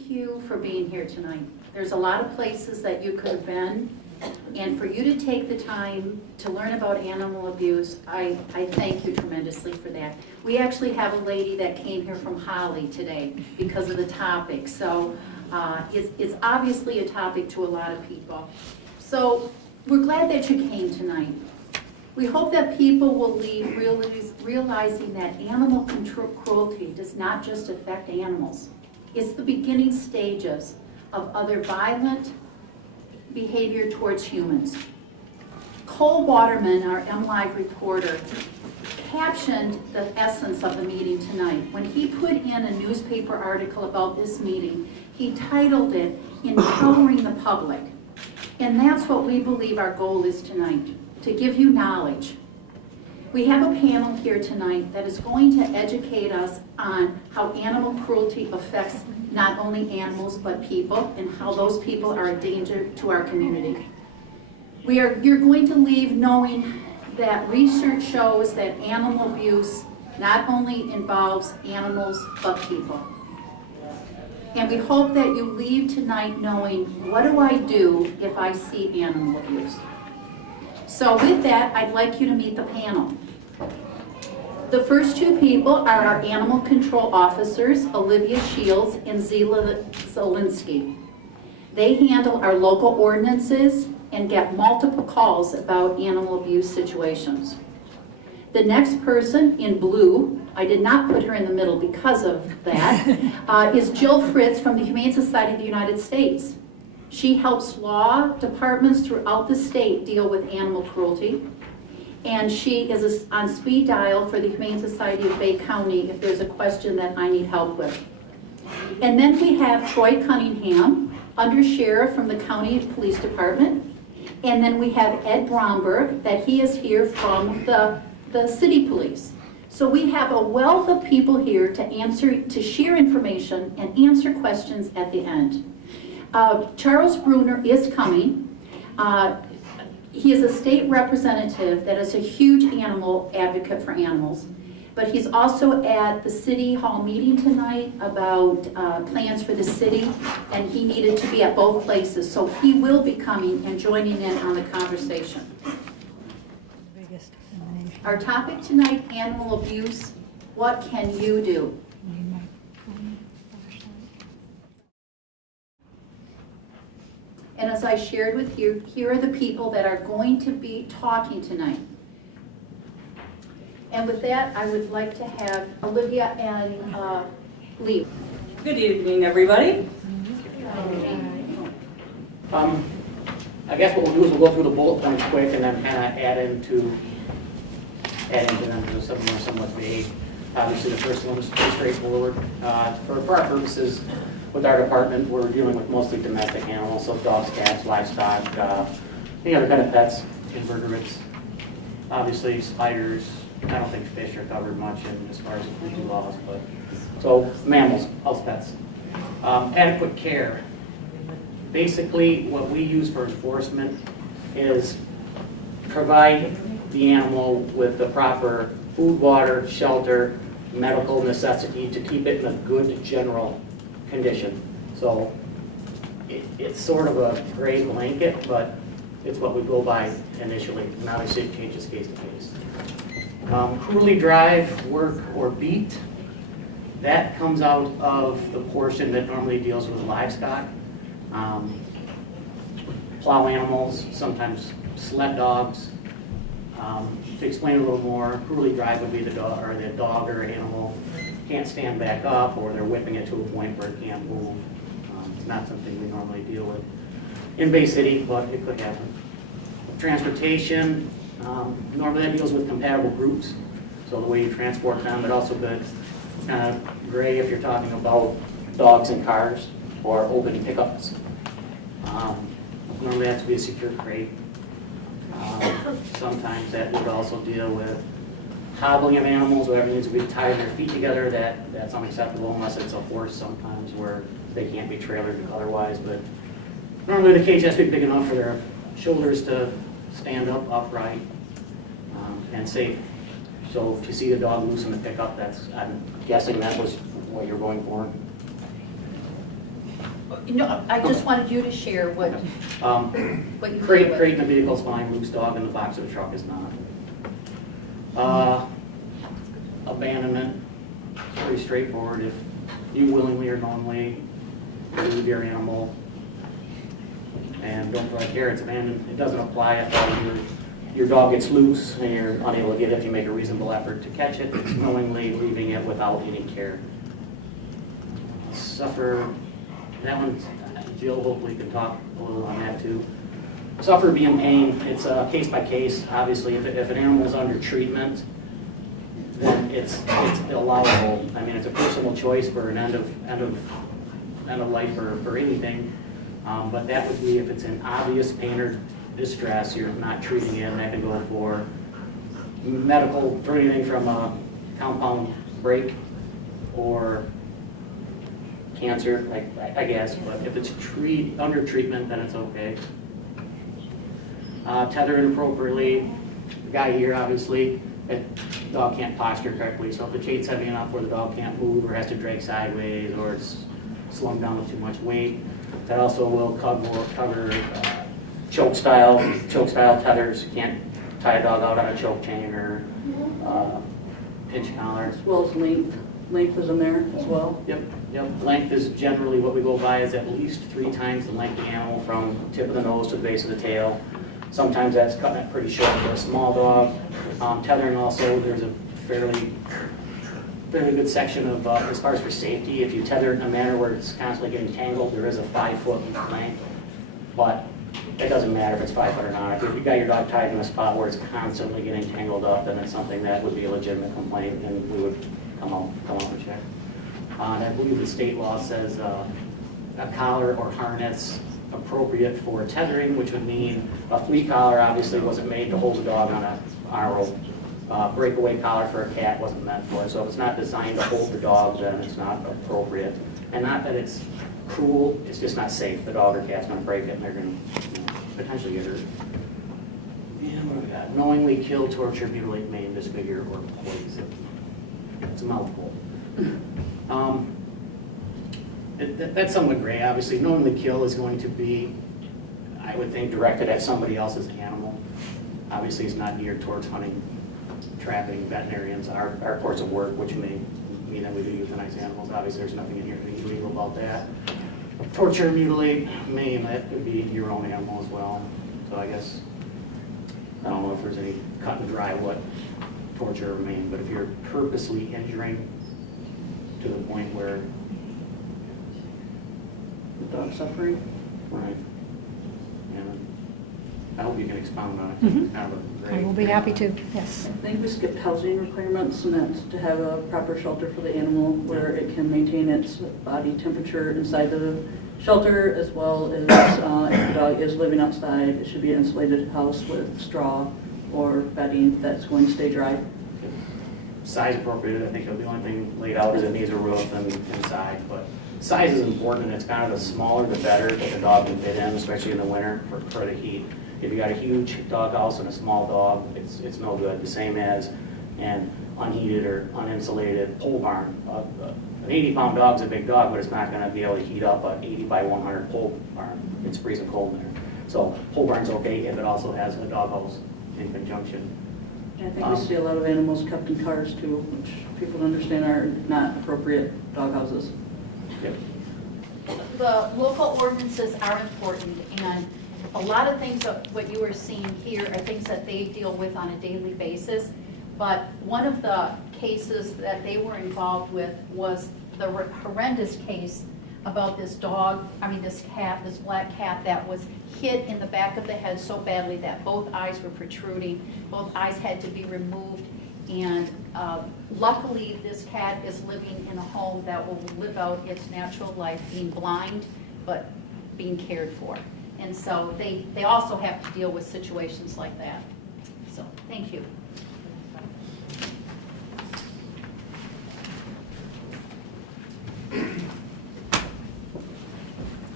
thank you for being here tonight. There's a lot of places that you could have been, and for you to take the time to learn about animal abuse, I thank you tremendously for that. We actually have a lady that came here from Holly today because of the topic, so it's obviously a topic to a lot of people. So we're glad that you came tonight. We hope that people will leave realizing that animal cruelty does not just affect animals. It's the beginning stages of other violent behavior towards humans. Cole Waterman, our MLive reporter, captioned the essence of the meeting tonight. When he put in a newspaper article about this meeting, he titled it, "Empowering the Public." And that's what we believe our goal is tonight, to give you knowledge. We have a panel here tonight that is going to educate us on how animal cruelty affects not only animals but people, and how those people are a danger to our community. You're going to leave knowing that research shows that animal abuse not only involves animals but people. And we hope that you leave tonight knowing, what do I do if I see animal abuse? So with that, I'd like you to meet the panel. The first two people are our animal control officers, Olivia Shields and Zila Zielinski. They handle our local ordinances and get multiple calls about animal abuse situations. The next person in blue, I did not put her in the middle because of that, is Jill Fritz from the Humane Society of the United States. She helps law departments throughout the state deal with animal cruelty. And she is on speed dial for the Humane Society of Bay County if there's a question that I need help with. And then we have Troy Cunningham, Under Sheriff from the County Police Department. And then we have Ed Bromberg, that he is here from the City Police. So we have a wealth of people here to share information and answer questions at the end. Charles Bruner is coming. He is a state representative that is a huge animal advocate for animals, but he's also at the City Hall meeting tonight about plans for the city, and he needed to be at both places, so he will be coming and joining in on the conversation. Our topic tonight, animal abuse. What can you do? And as I shared with you, here are the people that are going to be talking tonight. And with that, I would like to have Olivia and Lee. Good evening, everybody. I guess what we'll do is we'll go through the bullet points quick and then kind of add into them to something more somewhat vague. Obviously, the first one is pretty straightforward. For our purposes, with our department, we're dealing with mostly domestic animals, so dogs, cats, livestock, any other kind of pets, invertebrates. Obviously, spiders. I don't think fish are covered much as far as the food laws, but so mammals, house pets. Adequate care. Basically, what we use for enforcement is provide the animal with the proper food, water, shelter, medical necessity to keep it in a good general condition. So it's sort of a gray blanket, but it's what we go by initially, and obviously it changes case to case. Cruelly drive, work, or beat, that comes out of the portion that normally deals with livestock. Plow animals, sometimes sled dogs. To explain a little more, cruelly drive would be the dog or animal can't stand back up, or they're whipping it to a point where it can't move. It's not something we normally deal with in Bay City, but it could happen. Transportation, normally that deals with compatible groups, so the way you transport them, but also good kind of gray if you're talking about dogs in cars or open pickups. Normally that has to be a secure crate. Sometimes that would also deal with hobbling of animals, where everything needs to be tied their feet together. That's unacceptable unless it's a horse sometimes where they can't be trailered otherwise. But normally the cage has to be big enough for their shoulders to stand up upright and safe. So if you see the dog loose in the pickup, I'm guessing that was what you're going for. No, I just wanted you to share what you deal Crate with. in the vehicle is fine, loose dog in the box of the truck is not. Abandonment, it's pretty straightforward. If you willingly or knowingly leave your animal and don't provide care, it's abandoned. It doesn't apply if your dog gets loose and you're unable to get it if you make a reasonable effort to catch it. It's knowingly leaving it without any care. Suffer, that one, Jill hopefully can talk a little on that too. Suffer, be in pain, it's case by case. Obviously, if an animal is under treatment, then it's allowable. I mean, it's a personal choice for an end of life for anything. But that would be if it's in obvious pain or distress, you're not treating it, and that can go for medical, for anything from a compound break or cancer, I guess. But if it's under treatment, then it's okay. Tether inappropriately. The guy here, obviously, the dog can't posture correctly, so if the chain's heavy enough where the dog can't move or has to drag sideways or it's slung down with too much weight, that also will cover choke style tethers. You can't tie a dog out on a choke chain or pinch collar. As well as length. Length is in there as well. Yep. Length is generally what we go by is at least 3 times the length of the animal from the tip of the nose to the base of the tail. Sometimes that's cutting it pretty short for a small dog. Tethering also, there's a fairly good section of, as far as for safety, if you tether it in a manner where it's constantly getting tangled, there is a 5-foot length. But it doesn't matter if it's 5 foot or not. If you've got your dog tied in a spot where it's constantly getting tangled up, then it's something that would be a legitimate complaint, and we would come out and check. And I believe the state law says a collar or harness appropriate for tethering, which would mean a flea collar obviously wasn't made to hold the dog on a rope. Breakaway collar for a cat wasn't meant for it. So if it's not designed to hold the dog, then it's not appropriate. And not that it's cruel, it's just not safe. The dog or cat's going to break it and they're going to potentially get hurt. And what do we got? Knowingly kill, torture, mutilate, maim, disfigure, or poison. It's a mouthful. That's somewhat gray. Obviously, knowingly kill is going to be, I would think, directed at somebody else's animal. Obviously, it's not geared towards hunting, trapping, veterinarians, our course of work, which may mean that we do euthanize animals. Obviously, there's nothing in here illegal about that. Torture, mutilate, maim, that could be your own animal as well. So I guess, I don't know if there's any cut and dry what torture or maim, but if you're purposely injuring to the point where The dog suffering. right. And I hope you can expound on it. It's kind of a I great. will be happy to, yes. I think we skipped housing requirements, and that's to have a proper shelter for the animal where it can maintain its body temperature inside the shelter, as well as if the dog is living outside, it should be an insulated house with straw or bedding that's going to stay dry. Size appropriate, I think the only thing laid out is it needs a roof and inside, but size is important, and it's kind of the smaller the better that the dog can fit in, especially in the winter for the heat. If you got a huge dog house and a small dog, it's no good. The same as an unheated or uninsulated pole barn. An 80-pound dog's a big dog, but it's not going to be able to heat up an 80 by 100 pole barn. It's freezing cold in there. So pole barn's okay if it also has a dog house in conjunction. And I think we see a lot of animals kept in cars too, which people understand are not appropriate dog houses. Yep. The local ordinances are important, and a lot of things that what you are seeing here are things that they deal with on a daily basis. But one of the cases that they were involved with was the horrendous case about this dog, this cat, this black cat that was hit in the back of the head so badly that both eyes were protruding, both eyes had to be removed, and luckily this cat is living in a home that will live out its natural life, being blind, but being cared for. And so they also have to deal with situations like that. So, thank you.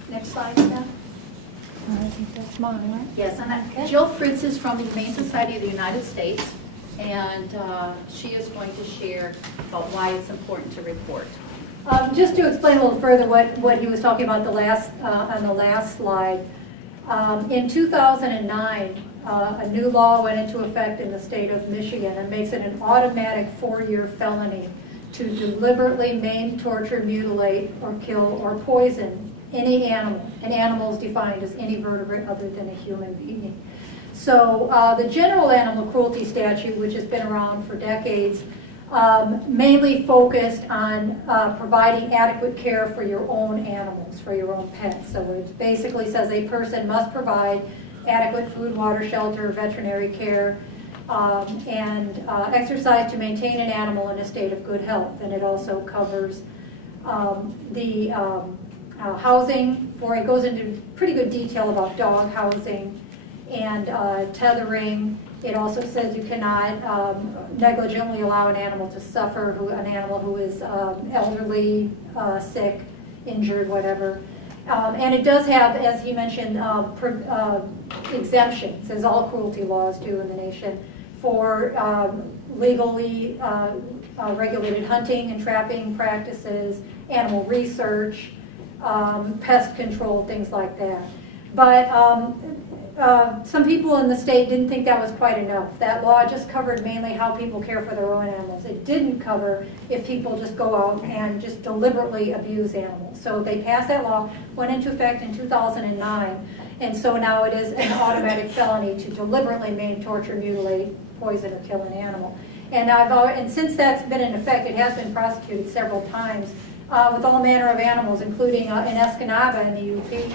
Next slide, Steph. I think that's mine, right? Yes, and Jill Fritz is from the Humane Society of the United States, and she is going to share about why it's important to report. Just to explain a little further what he was talking about on the last slide. In 2009, a new law went into effect in the state of Michigan and makes it an automatic 4-year felony to deliberately maim, torture, mutilate, or kill, or poison any animal. An animal is defined as any vertebrate other than a human being. So the general animal cruelty statute, which has been around for decades, mainly focused on providing adequate care for your own animals, for your own pets. So it basically says a person must provide adequate food, water, shelter, veterinary care, and exercise to maintain an animal in a state of good health. And it also covers the housing, it goes into pretty good detail about dog housing and tethering. It also says you cannot negligently allow an animal to suffer, an animal who is elderly, sick, injured, whatever. And it does have, as he mentioned, exemptions, as all cruelty laws do in the nation, for legally regulated hunting and trapping practices, animal research, pest control, things like that. But some people in the state didn't think that was quite enough. That law just covered mainly how people care for their own animals. It didn't cover if people just go out and just deliberately abuse animals. So they passed that law, went into effect in 2009, and so now it is an automatic felony to deliberately maim, torture, mutilate, poison, or kill an animal. And since that's been in effect, it has been prosecuted several times with all manner of animals, including in Escanaba in the UP.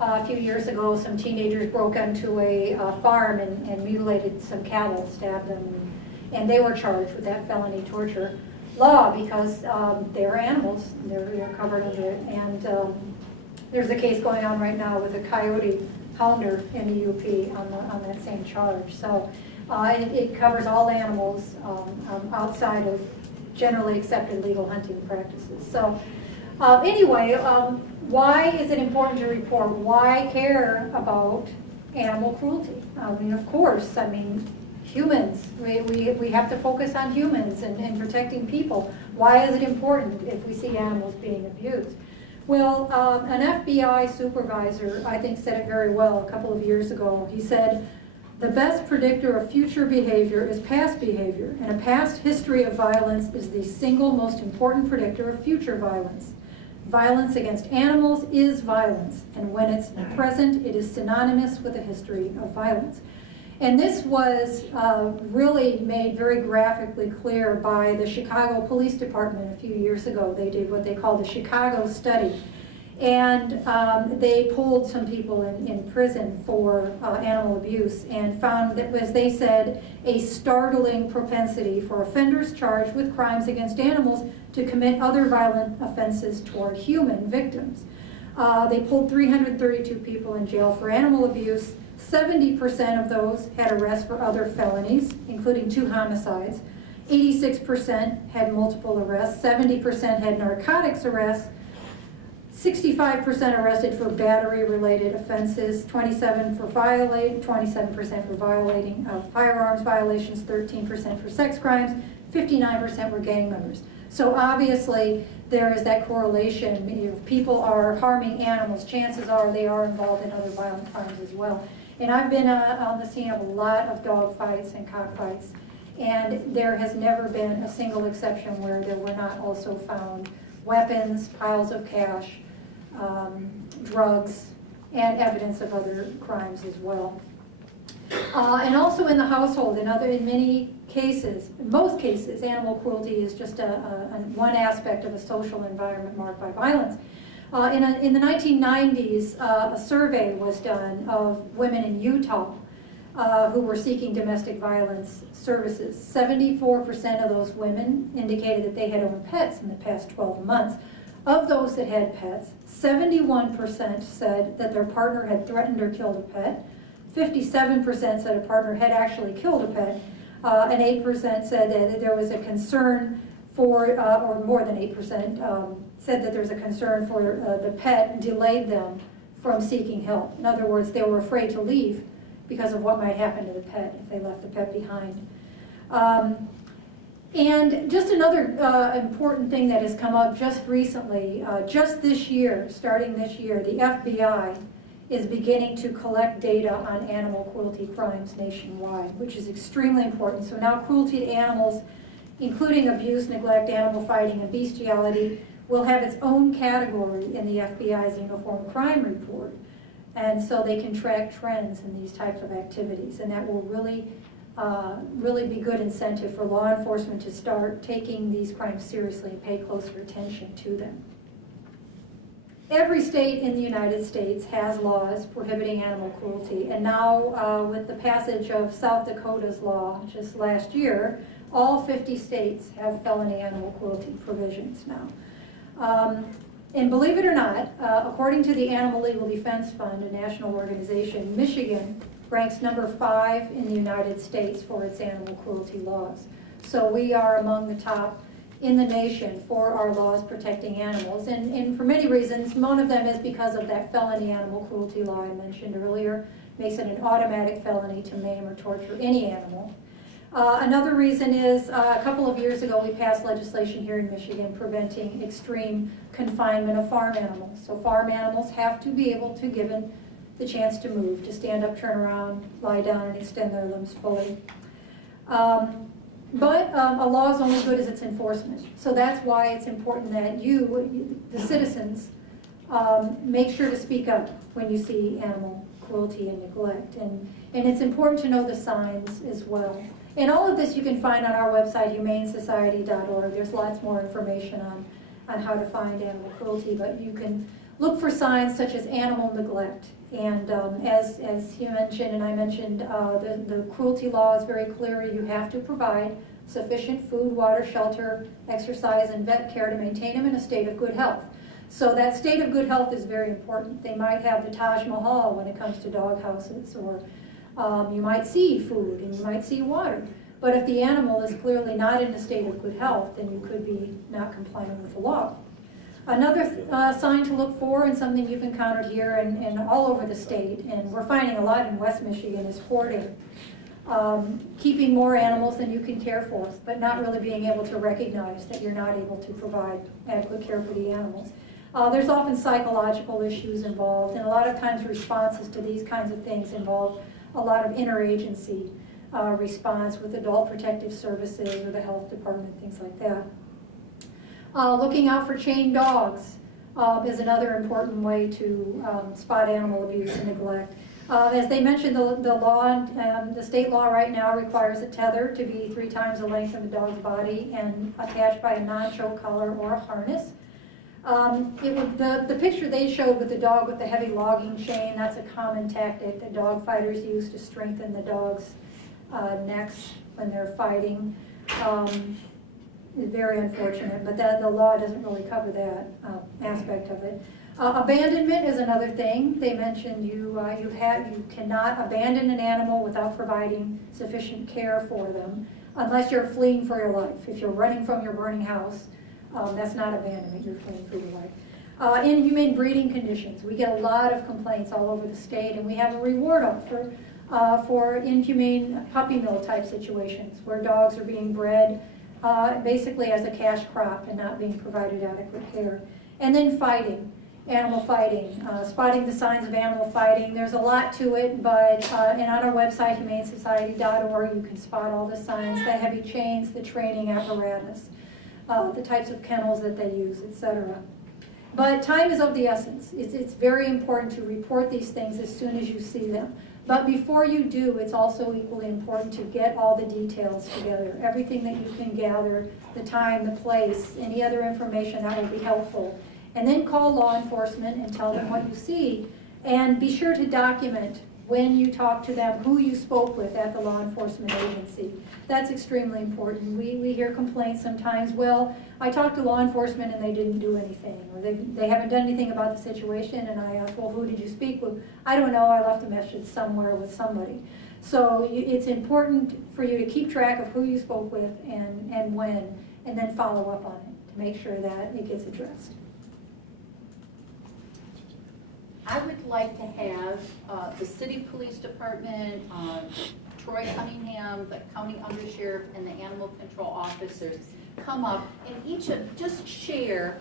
A few years ago, some teenagers broke into a farm and mutilated some cattle, stabbed them, and they were charged with that felony torture law because they're animals, they're covered under it. And there's a case going on right now with a coyote hounder in the UP on that same charge. So it covers all animals outside of generally accepted legal hunting practices. So anyway, why is it important to report? Why care about animal cruelty? I mean, of course, humans, we have to focus on humans and protecting people. Why is it important if we see animals being abused? Well, an FBI supervisor, I think, said it very well a couple of years ago. He said, "The best predictor of future behavior is past behavior, and a past history of violence is the single most important predictor of future violence. Violence against animals is violence, and when it's present, it is synonymous with a history of violence." And this was really made very graphically clear by the Chicago Police Department a few years ago. They did what they called the Chicago Study. And they pulled some people in prison for animal abuse and found that, as they said, a startling propensity for offenders charged with crimes against animals to commit other violent offenses toward human victims. They pulled 332 people in jail for animal abuse. 70% of those had arrests for other felonies, including 2 homicides. 86% had multiple arrests. 70% had narcotics arrests. 65% arrested for battery-related offenses, 27% for violating firearms violations, 13% for sex crimes, 59% were gang members. So obviously there is that correlation. If people are harming animals, chances are they are involved in other violent crimes as well. And I've been on the scene of a lot of dog fights and cockfights, and there has never been a single exception where there were not also found weapons, piles of cash, drugs, and evidence of other crimes as well. And also in the household, in many cases, in most cases, animal cruelty is just one aspect of a social environment marked by violence. In the 1990s, a survey was done of women in Utah who were seeking domestic violence services. 74% of those women indicated that they had owned pets in the past 12 months. Of those that had pets, 71% said that their partner had threatened or killed a pet. 57% said a partner had actually killed a pet. And 8% said that there was a concern for, or more than 8%, said that there was a concern for the pet delayed them from seeking help. In other words, they were afraid to leave because of what might happen to the pet if they left the pet behind. And just another important thing that has come up just recently, just this year, starting this year, the FBI is beginning to collect data on animal cruelty crimes nationwide, which is extremely important. So now cruelty to animals, including abuse, neglect, animal fighting, and bestiality, will have its own category in the FBI's Uniform Crime Report. And so they can track trends in these types of activities, and that will really be good incentive for law enforcement to start taking these crimes seriously and pay closer attention to them. Every state in the United States has laws prohibiting animal cruelty, and now with the passage of South Dakota's law just last year, all 50 states have felony animal cruelty provisions now. And believe it or not, according to the Animal Legal Defense Fund, a national organization, Michigan ranks number 5 in the United States for its animal cruelty laws. So we are among the top in the nation for our laws protecting animals. And for many reasons, one of them is because of that felony animal cruelty law I mentioned earlier. Makes it an automatic felony to maim or torture any animal. Another reason is a couple of years ago we passed legislation here in Michigan preventing extreme confinement of farm animals. So farm animals have to be able to given the chance to move, to stand up, turn around, lie down, and extend their limbs fully. But a law is only good as its enforcement. So that's why it's important that you, the citizens, make sure to speak up when you see animal cruelty and neglect. And it's important to know the signs as well. And all of this you can find on our website, humanesociety.org. There's lots more information on how to find animal cruelty, but you can look for signs such as animal neglect. And as you mentioned and I mentioned, the cruelty law is very clear. You have to provide sufficient food, water, shelter, exercise, and vet care to maintain them in a state of good health. So that state of good health is very important. They might have the Taj Mahal when it comes to dog houses, or you might see food and you might see water. But if the animal is clearly not in a state of good health, then you could be not complying with the law. Another sign to look for, and something you've encountered here and all over the state, and we're finding a lot in West Michigan, is hoarding. Keeping more animals than you can care for, but not really being able to recognize that you're not able to provide adequate care for the animals. There's often psychological issues involved, and a lot of times responses to these kinds of things involve a lot of interagency response with adult protective services or the health department, things like that. Looking out for chained dogs is another important way to spot animal abuse and neglect. As they mentioned, the law, the state law right now requires a tether to be 3 times the length of the dog's body and attached by a non-choke collar or a harness. The picture they showed with the dog with the heavy logging chain, that's a common tactic that dog fighters use to strengthen the dog's necks when they're fighting. Is very unfortunate, but the law doesn't really cover that aspect of it. Abandonment is another thing. They mentioned you cannot abandon an animal without providing sufficient care for them, unless you're fleeing for your life. If you're running from your burning house, that's not abandonment, you're fleeing for your life. Inhumane breeding conditions. We get a lot of complaints all over the state, and we have a reward offer for inhumane puppy mill type situations where dogs are being bred basically as a cash crop and not being provided adequate care. And then fighting, animal fighting, spotting the signs of animal fighting. There's a lot to it, but and on our website, humanesociety.org, you can spot all the signs, the heavy chains, the training apparatus, the types of kennels that they use, etc. But time is of the essence. It's very important to report these things as soon as you see them. But before you do, it's also equally important to get all the details together. Everything that you can gather, the time, the place, any other information that will be helpful. And then call law enforcement and tell them what you see. And be sure to document when you talk to them who you spoke with at the law enforcement agency. That's extremely important. We hear complaints sometimes, well, I talked to law enforcement and they didn't do anything, or they haven't done anything about the situation, and I asked, well, who did you speak with? I don't know, I left a message somewhere with somebody. So it's important for you to keep track of who you spoke with and when, and then follow up on it to make sure that it gets addressed. I would like to have the city police department, Troy Cunningham, the county undersheriff, and the animal control officers come up and each just share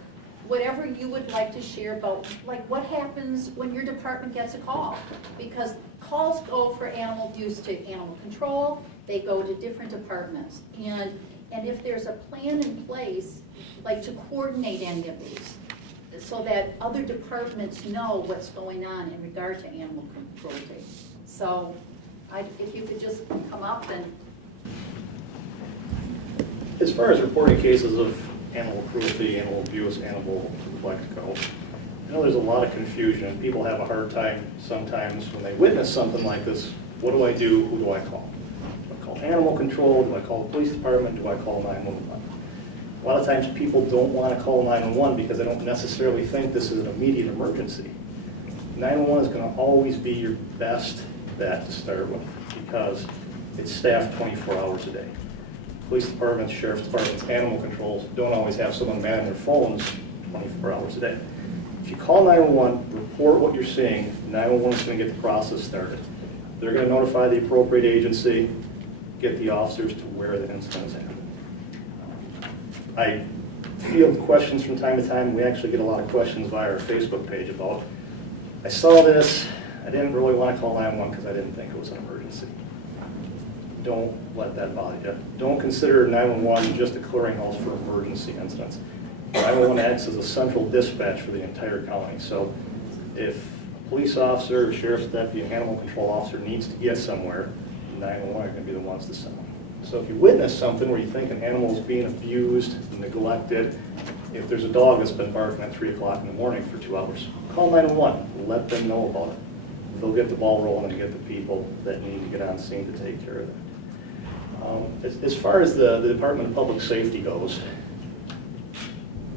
whatever you would like to share about, like what happens when your department gets a call. Because calls go for animal abuse to animal control, they go to different departments. And if there's a plan in place, like to coordinate any of these, so that other departments know what's going on in regard to animal cruelty. So if you could just come up and. As far as reporting cases of animal cruelty, animal abuse, animal neglect go, I know there's a lot of confusion. People have a hard time sometimes when they witness something like this. What do I do? Who do I call? Do I call animal control? Do I call the police department? Do I call 911? A lot of times people don't want to call 911 because they don't necessarily think this is an immediate emergency. 911 is going to always be your best bet to start with because it's staffed 24 hours a day. Police departments, sheriff's departments, animal controls don't always have someone manning their phones 24 hours a day. If you call 911, report what you're seeing, 911 is going to get the process started. They're going to notify the appropriate agency, get the officers to where the incident is happening. I field questions from time to time. We actually get a lot of questions via our Facebook page about, I saw this, I didn't really want to call 911 because I didn't think it was an emergency. Don't let that bother you. Don't consider 911 just a clearinghouse for emergency incidents. 911 acts as a central dispatch for the entire county. So if a police officer, a sheriff's deputy, an animal control officer needs to get somewhere, 911 are going to be the ones to send them. So if you witness something where you think an animal is being abused, neglected, if there's a dog that's been barking at 3 o'clock in the morning for 2 hours, call 911. Let them know about it. They'll get the ball rolling and get the people that need to get on scene to take care of that. As far as the Department of Public Safety goes,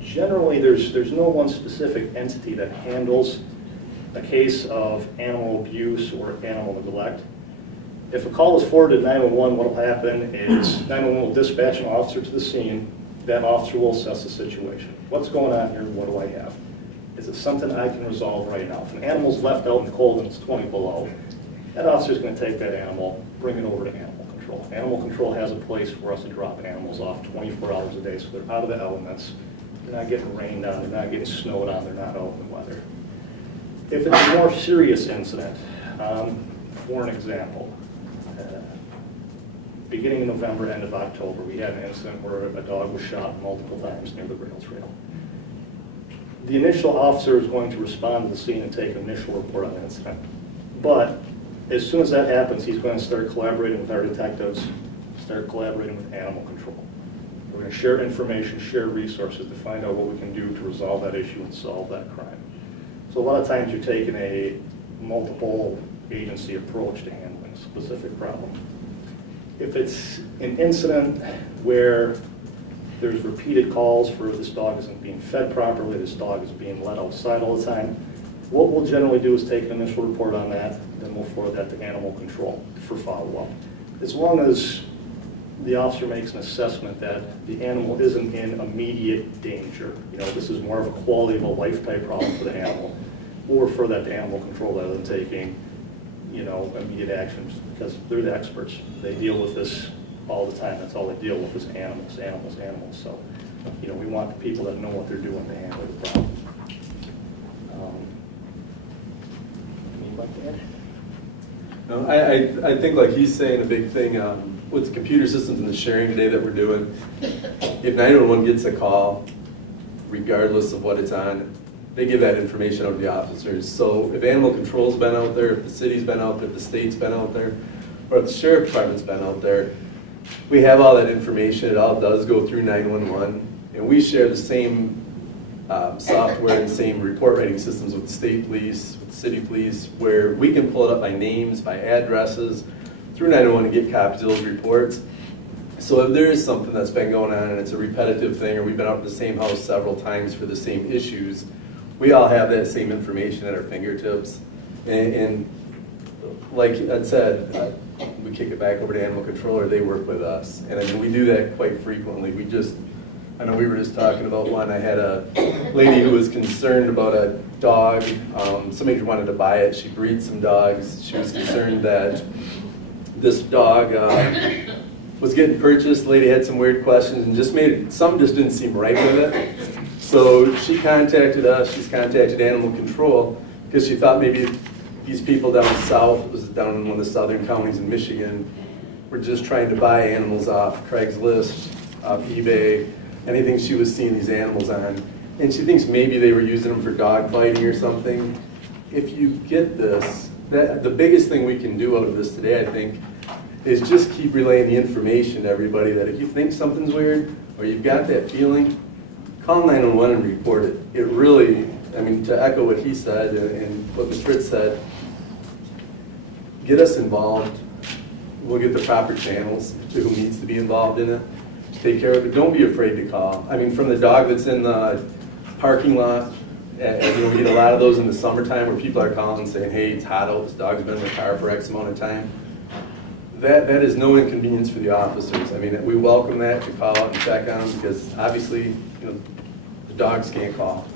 generally there's no one specific entity that handles a case of animal abuse or animal neglect. If a call is forwarded to 911, what will happen is 911 will dispatch an officer to the scene. That officer will assess the situation. What's going on here? What do I have? Is it something I can resolve right now? If an animal's left out in the cold and it's 20 below, that officer's going to take that animal, bring it over to animal control. Animal control has a place for us to drop animals off 24 hours a day so they're out of the elements. They're not getting rained on, they're not getting snowed on, they're not out in the weather. If it's a more serious incident, for an example, beginning of November, end of October, we had an incident where a dog was shot multiple times near the rail trail. The initial officer is going to respond to the scene and take an initial report on the incident. But as soon as that happens, he's going to start collaborating with our detectives, start collaborating with animal control. We're going to share information, share resources to find out what we can do to resolve that issue and solve that crime. So a lot of times you're taking a multiple agency approach to handling a specific problem. If it's an incident where there's repeated calls for this dog isn't being fed properly, this dog is being let outside all the time, what we'll generally do is take an initial report on that, then we'll forward that to animal control for follow-up. As long as the officer makes an assessment that the animal isn't in immediate danger, you know, this is more of a quality of a life type problem for the animal, we'll refer that to animal control rather than taking, you know, immediate actions, because they're the experts. They deal with this all the time. That's all they deal with is animals, animals, animals. So, you know, we want the people that know what they're doing to handle the problem. Anything like that? No, I think like he's saying, a big thing with the computer systems and the sharing today that we're doing, if 911 gets a call, regardless of what it's on, they give that information out to the officers. So if animal control's been out there, if the city's been out there, if the state's been out there, or if the sheriff department's been out there, we have all that information. It all does go through 911, and we share the same software and same report writing systems with the state police, with the city police, where we can pull it up by names, by addresses, through 911 and get copies of those reports. So if there is something that's been going on and it's a repetitive thing, or we've been out to the same house several times for the same issues, we all have that same information at our fingertips. And like I said, we kick it back over to animal control, or they work with us. And I mean, we do that quite frequently. I know we were just talking about one. I had a lady who was concerned about a dog. Somebody wanted to buy it. She breeds some dogs. She was concerned that this dog was getting purchased. Lady had some weird questions and something just didn't seem right with it. So she contacted us, she's contacted Animal Control, because she thought maybe these people down south, it was down in one of the southern counties in Michigan, were just trying to buy animals off Craigslist, off eBay, anything she was seeing these animals on. And she thinks maybe they were using them for dog fighting or something. If you get this, the biggest thing we can do out of this today, I think, is just keep relaying the information to everybody that if you think something's weird or you've got that feeling, call 911 and report it. It really, I mean, to echo what he said and what Ms. Fritz said, get us involved. We'll get the proper channels to who needs to be involved in it. Take care of it. Don't be afraid to call. I mean, from the dog that's in the parking lot, and we get a lot of those in the summertime where people are calling and saying, hey, it's hot out, this dog's been in the car for X amount of time. That is no inconvenience for the officers. I mean, we welcome that to call out and check on them because obviously, the dogs can't call.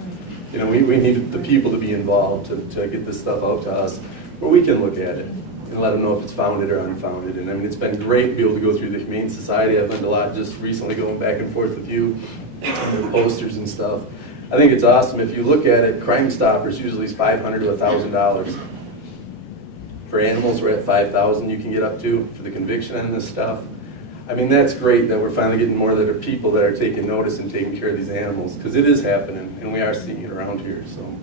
We need the people to be involved to get this stuff out to us where we can look at it and let them know if it's founded or unfounded. And I mean, it's been great to be able to go through the Humane Society. I've learned a lot just recently going back and forth with you, and posters and stuff. I think it's awesome. If you look at it, Crime Stoppers usually is $500 to $1,000. For animals, we're at $5,000 you can get up to for the conviction on this stuff. I mean, that's great that we're finally getting more that are people that are taking notice and taking care of these animals, because it is happening, and we are seeing it around here, so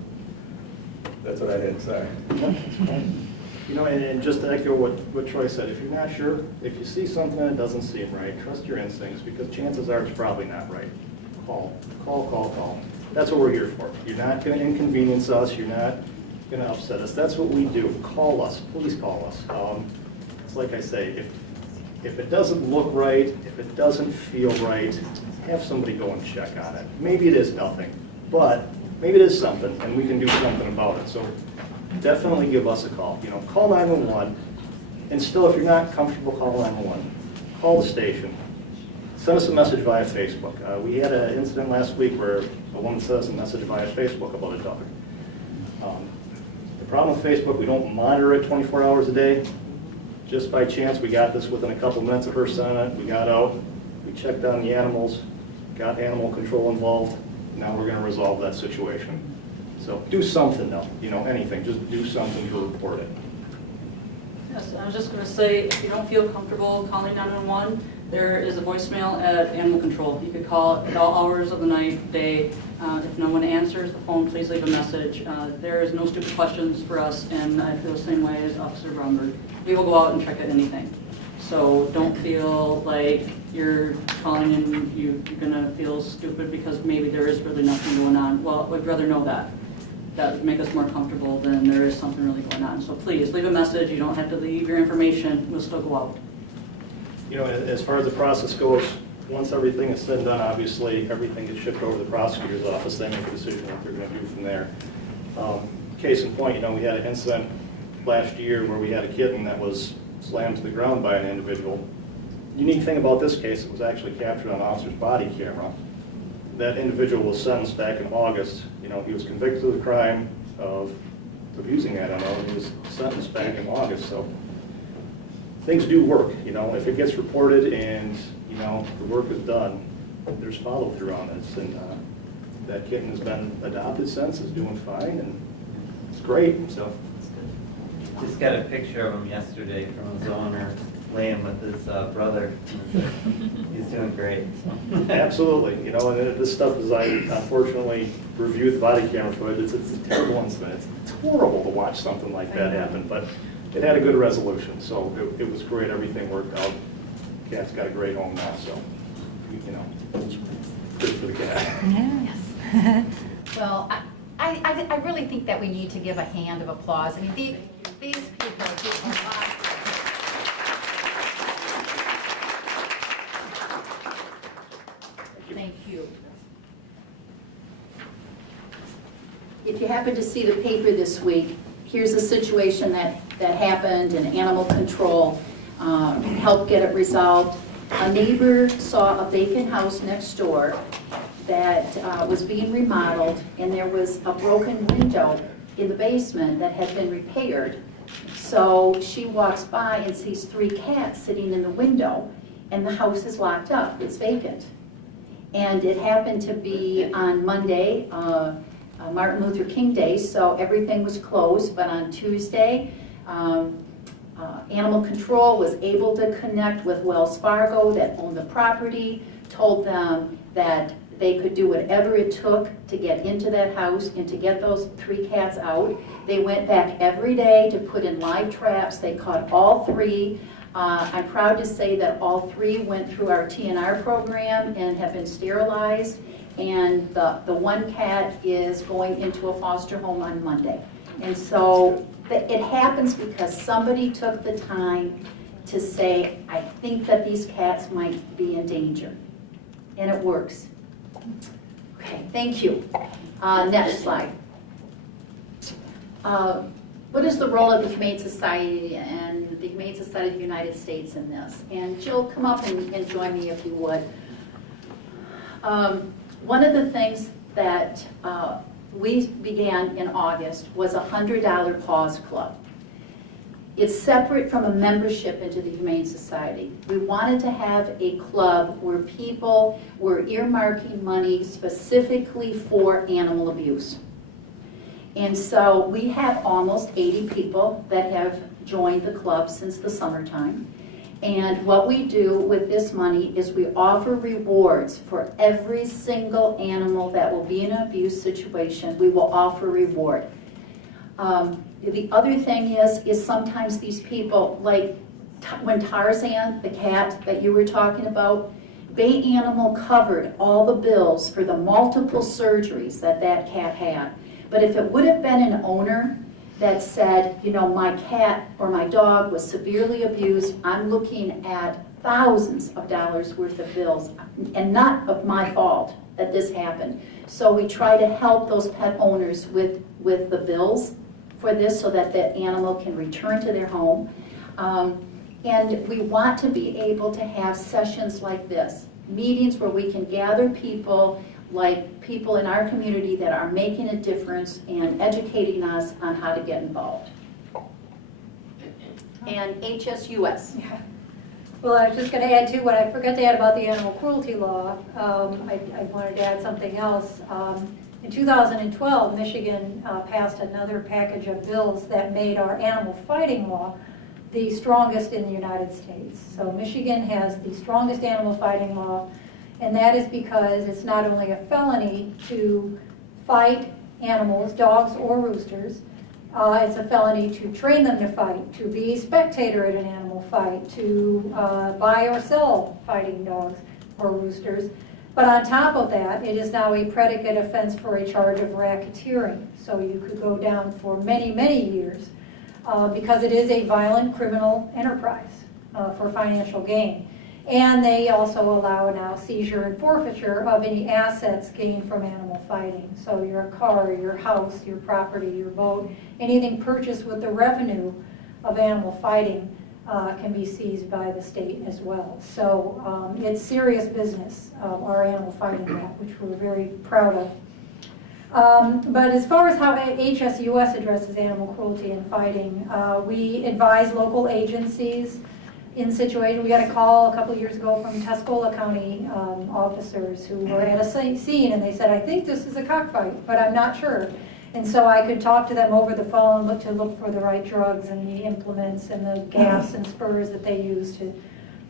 that's what I had, sorry. And just to echo what Troy said, if you're not sure, if you see something that doesn't seem right, trust your instincts, because chances are it's probably not right. Call. That's what we're here for. You're not going to inconvenience us. You're not going to upset us. That's what we do. Call us. Please call us. It's like I say, if it doesn't look right, if it doesn't feel right, have somebody go and check on it. Maybe it is nothing, but maybe it is something, and we can do something about it. So definitely give us a call. Call 911, and still, if you're not comfortable, call 911. Call the station. Send us a message via Facebook. We had an incident last week where a woman sent us a message via Facebook about a dog. The problem with Facebook, we don't monitor it 24 hours a day. Just by chance, we got this within a couple minutes of her sending it. We got out, we checked on the animals, got animal control involved. Now we're going to resolve that situation. So do something though, anything, just do something to report it. Yes, I was just going to say, if you don't feel comfortable calling 911, there is a voicemail at Animal Control. You could call at all hours of the night, day. If no one answers the phone, please leave a message. There is no stupid questions for us, and I feel the same way as Officer Bromberg. We will go out and check at anything. So don't feel like you're calling and you're going to feel stupid because maybe there is really nothing going on. Well, we'd rather know that. That would make us more comfortable than there is something really going on. So please, leave a message. You don't have to leave your information. We'll still go out. As far as the process goes, once everything is said and done, obviously, everything gets shipped over to the prosecutor's office. They make a decision what they're going to do from there. Case in point, we had an incident last year where we had a kitten that was slammed to the ground by an individual. The unique thing about this case, it was actually captured on an officer's body camera. That individual was sentenced back in August. He was convicted of the crime of abusing that animal, and he was sentenced back in August. So things do work. If it gets reported and the work is done, there's follow through on this, and that kitten has been adopted since, is doing fine, and it's great. So just got a picture of him yesterday from his owner, laying with his brother. He's doing great. So. Absolutely, and this stuff is, I unfortunately reviewed the body camera footage. It's a terrible incident. It's horrible to watch something like that happen, but it had a good resolution, so it was great. Everything worked out. Cat's got a great home now, so good for the cat. Yes. Well, I really think that we need to give a hand of applause. I mean, these people do a lot. Thank you. If you happen to see the paper this week, here's a situation that happened, and Animal Control helped get it resolved. A neighbor saw a vacant house next door that was being remodeled, and there was a broken window in the basement that had been repaired. So she walks by and sees 3 cats sitting in the window, and the house is locked up, it's vacant. And it happened to be on Monday, Martin Luther King Day, so everything was closed, but on Tuesday, Animal Control was able to connect with Wells Fargo that owned the property, told them that they could do whatever it took to get into that house and to get those 3 cats out. They went back every day to put in live traps. They caught all 3. I'm proud to say that all 3 went through our TNR program and have been sterilized. And the 1 cat is going into a foster home on Monday. And so it happens because somebody took the time to say, I think that these cats might be in danger. And it works. Okay, thank you. Next slide. What is the role of the Humane Society and the Humane Society of the United States in this? And Jill, come up and join me if you would. One of the things that we began in August was a $100 Paws Club. It's separate from a membership into the Humane Society. We wanted to have a club where people were earmarking money specifically for animal abuse. And so we have almost 80 people that have joined the club since the summertime. And what we do with this money is we offer rewards for every single animal that will be in an abuse situation. We will offer reward. The other thing is sometimes these people, like when Tarzan, the cat that you were talking about, Bay Animal covered all the bills for the multiple surgeries that that cat had. But if it would have been an owner that said, you know, my cat or my dog was severely abused, I'm looking at thousands of dollars worth of bills, and not of my fault that this happened. So we try to help those pet owners with the bills for this so that the animal can return to their home. And we want to be able to have sessions like this, meetings where we can gather people, like people in our community that are making a difference and educating us on how to get involved. And HSUS. Yeah. Well, I was just going to add to what I forgot to add about the animal cruelty law. I wanted to add something else. In 2012, Michigan passed another package of bills that made our animal fighting law the strongest in the United States. So Michigan has the strongest animal fighting law, and that is because it's not only a felony to fight animals, dogs or roosters, it's a felony to train them to fight, to be a spectator at an animal fight, to buy or sell fighting dogs or roosters. But on top of that, it is now a predicate offense for a charge of racketeering. So you could go down for many, many years because it is a violent criminal enterprise for financial gain. And they also allow now seizure and forfeiture of any assets gained from animal fighting. So your car, your house, your property, your boat, anything purchased with the revenue of animal fighting can be seized by the state as well. So it's serious business, our animal fighting law, which we're very proud of. But as far as how HSUS addresses animal cruelty and fighting, we advise local agencies in situations. We got a call a couple of years ago from Tuscola County officers who were at a scene, and they said, I think this is a cockfight, but I'm not sure. And so I could talk to them over the phone, look for the right drugs and the implements and the gaffs and spurs that they use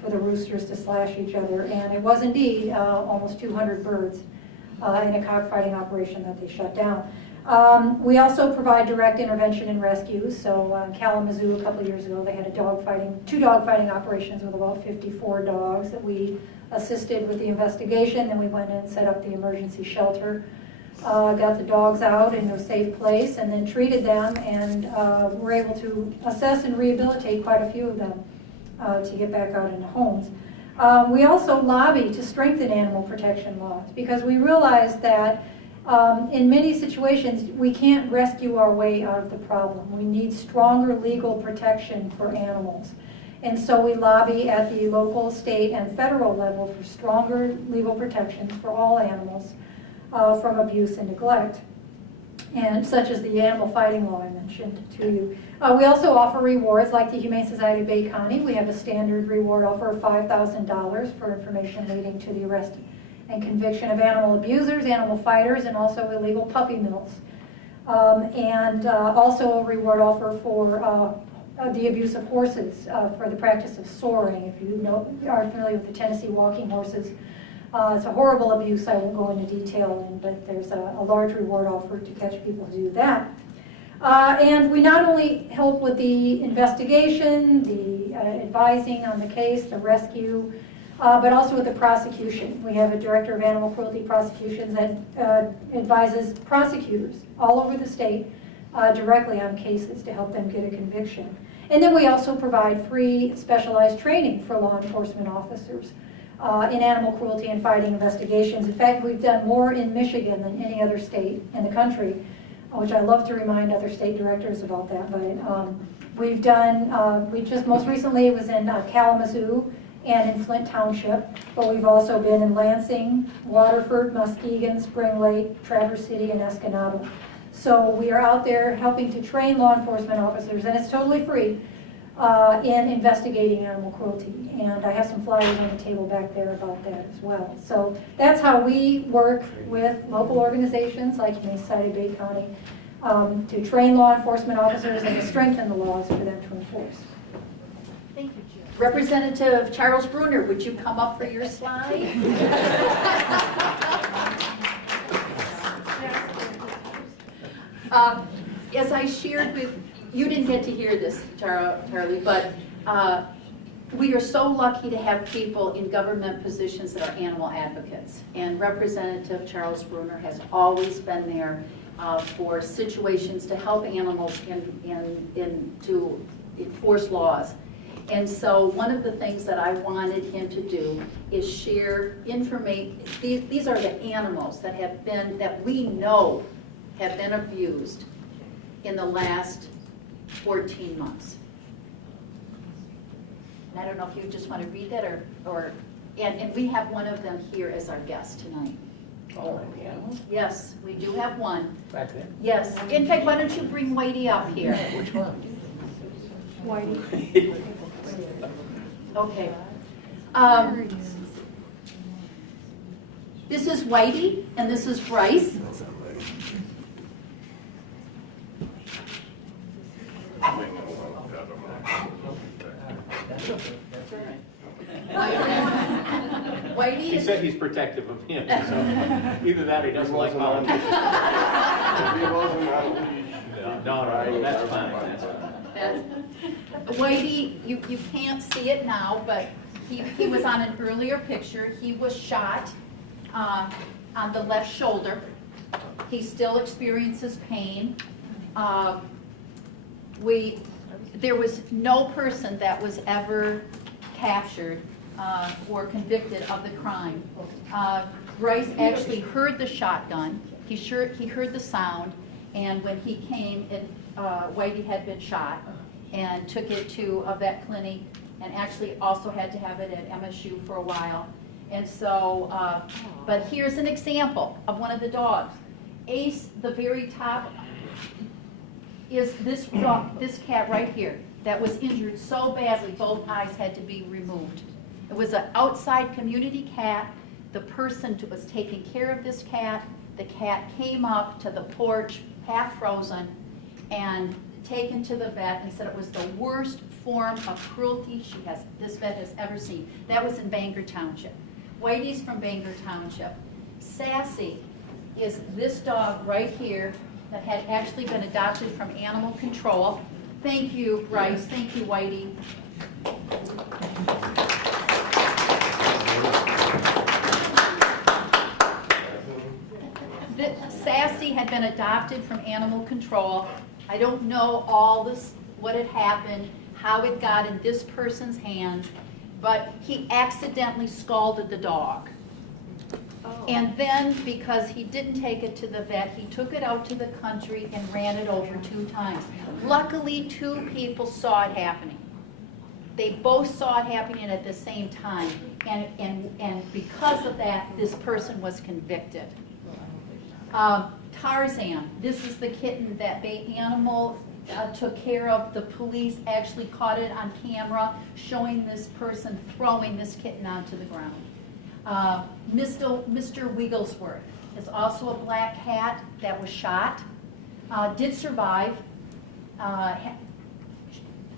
for the roosters to slash each other. And it was indeed almost 200 birds in a cockfighting operation that they shut down. We also provide direct intervention and rescue. So in Kalamazoo a couple of years ago, they had two dogfighting operations with about 54 dogs that we assisted with the investigation. Then we went in and set up the emergency shelter. Got the dogs out in a safe place and then treated them, and were able to assess and rehabilitate quite a few of them to get back out into homes. We also lobby to strengthen animal protection laws because we realize that in many situations we can't rescue our way out of the problem. We need stronger legal protection for animals. And so we lobby at the local, state, and federal level for stronger legal protections for all animals from abuse and neglect. and such as the animal fighting law I mentioned to you. We also offer rewards like the Humane Society of Bay County. We have a standard reward offer of $5,000 for information leading to the arrest and conviction of animal abusers, animal fighters, and also illegal puppy mills. And also a reward offer for the abuse of horses, for the practice of soring. If you are familiar with the Tennessee walking horses, it's a horrible abuse I won't go into detail in, but there's a large reward offer to catch people who do that. And we not only help with the investigation, the advising on the case, the rescue, but also with the prosecution. We have a director of animal cruelty prosecutions that advises prosecutors all over the state directly on cases to help them get a conviction. And then we also provide free specialized training for law enforcement officers in animal cruelty and fighting investigations. In fact, we've done more in Michigan than any other state in the country, which I love to remind other state directors about that. But we've done, we just most recently was in Kalamazoo and in Flint Township, but we've also been in Lansing, Waterford, Muskegon, Spring Lake, Traverse City, and Escanaba. So we are out there helping to train law enforcement officers, and it's totally free, in investigating animal cruelty. And I have some flyers on the table back there about that as well. So that's how we work with local organizations like Humane Society of Bay County to train law enforcement officers and to strengthen the laws for them to enforce. Thank you, Jim. Representative Charles Bruner, would you come up for your slide? As I shared with, you didn't get to hear this, Charlie, but we are so lucky to have people in government positions that are animal advocates. And Representative Charles Bruner has always been there for situations to help animals and to enforce laws. And so one of the things that I wanted him to do is share information. These are the animals that have been, that we know have been abused in the last 14 months. And I don't know if you just want to read that and we have one of them here as our guest tonight. Oh, the animals? Yes, we do have one. Back there? Yes. In fact, why don't you bring Whitey up here? Which one? Whitey. Okay. This is Whitey, and this is Bryce. Whitey He is... said he's protective of him, so either that or he doesn't like politicians. No, that's fine. Whitey, you can't see it now, but he was on an earlier picture. He was shot on the left shoulder. He still experiences pain. There was no person that was ever captured or convicted of the crime. Bryce actually heard the shotgun. He heard the sound, and when he came, Whitey had been shot and took it to a vet clinic, and actually also had to have it at MSU for a while. And so, but here's an example of one of the dogs. Ace, the very top, is this dog, this cat right here, that was injured so badly both eyes had to be removed. It was an outside community cat. The person was taking care of this cat. The cat came up to the porch, half frozen, and taken to the vet and said it was the worst form of cruelty this vet has ever seen. That was in Bangor Township. Whitey's from Bangor Township. Sassy is this dog right here that had actually been adopted from animal control. Thank you, Bryce. Thank you, Whitey. Sassy had been adopted from animal control. I don't know all this, what had happened, how it got in this person's hands, but he accidentally scalded the dog. And then, because he didn't take it to the vet, he took it out to the country and ran it over 2 times. Luckily, 2 people saw it happening. They both saw it happening at the same time, and because of that, this person was convicted. Tarzan, this is the kitten that Bay Animal took care of. The police actually caught it on camera, showing this person throwing this kitten onto the ground. Mr. Wigglesworth is also a black cat that was shot, did survive.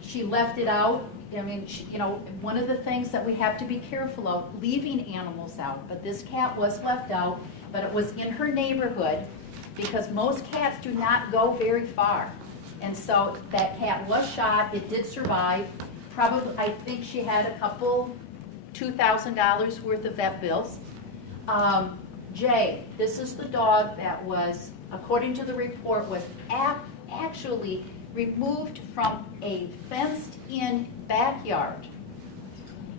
She left it out. I mean, you know, one of the things that we have to be careful of, leaving animals out, but this cat was left out, but it was in her neighborhood, because most cats do not go very far. And so that cat was shot, it did survive. Probably, I think she had a couple $2,000 worth of vet bills. Jay, this is the dog that was, according to the report, was actually removed from a fenced-in backyard,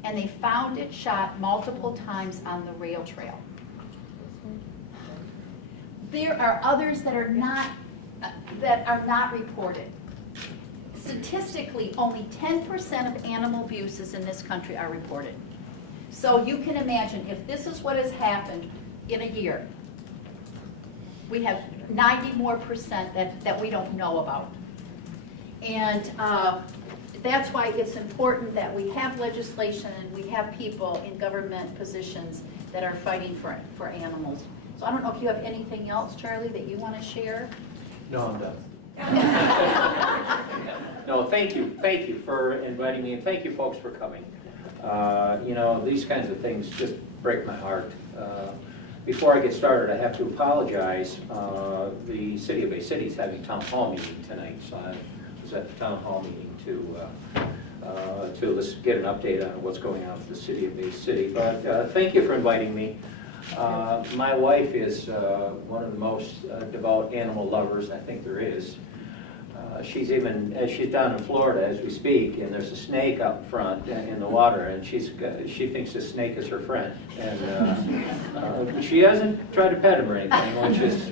and they found it shot multiple times on the rail trail. There are others that are not reported. Statistically, only 10% of animal abuses in this country are reported. So you can imagine, if this is what has happened in a year, we have 90% more that we don't know about. And that's why it's important that we have legislation and we have people in government positions that are fighting for animals. So I don't know if you have anything else, Charlie, that you want to share? No, I'm done. No, thank you for inviting me, and thank you folks for coming. You know, these kinds of things just break my heart. Before I get started, I have to apologize. The City of Bay City is having a town hall meeting tonight, so I was at the town hall meeting to get an update on what's going on with the City of Bay City. But thank you for inviting me. My wife is one of the most devout animal lovers I think there is. She's down in Florida as we speak, and there's a snake out front in the water, and she thinks the snake is her friend, and she hasn't tried to pet him or anything,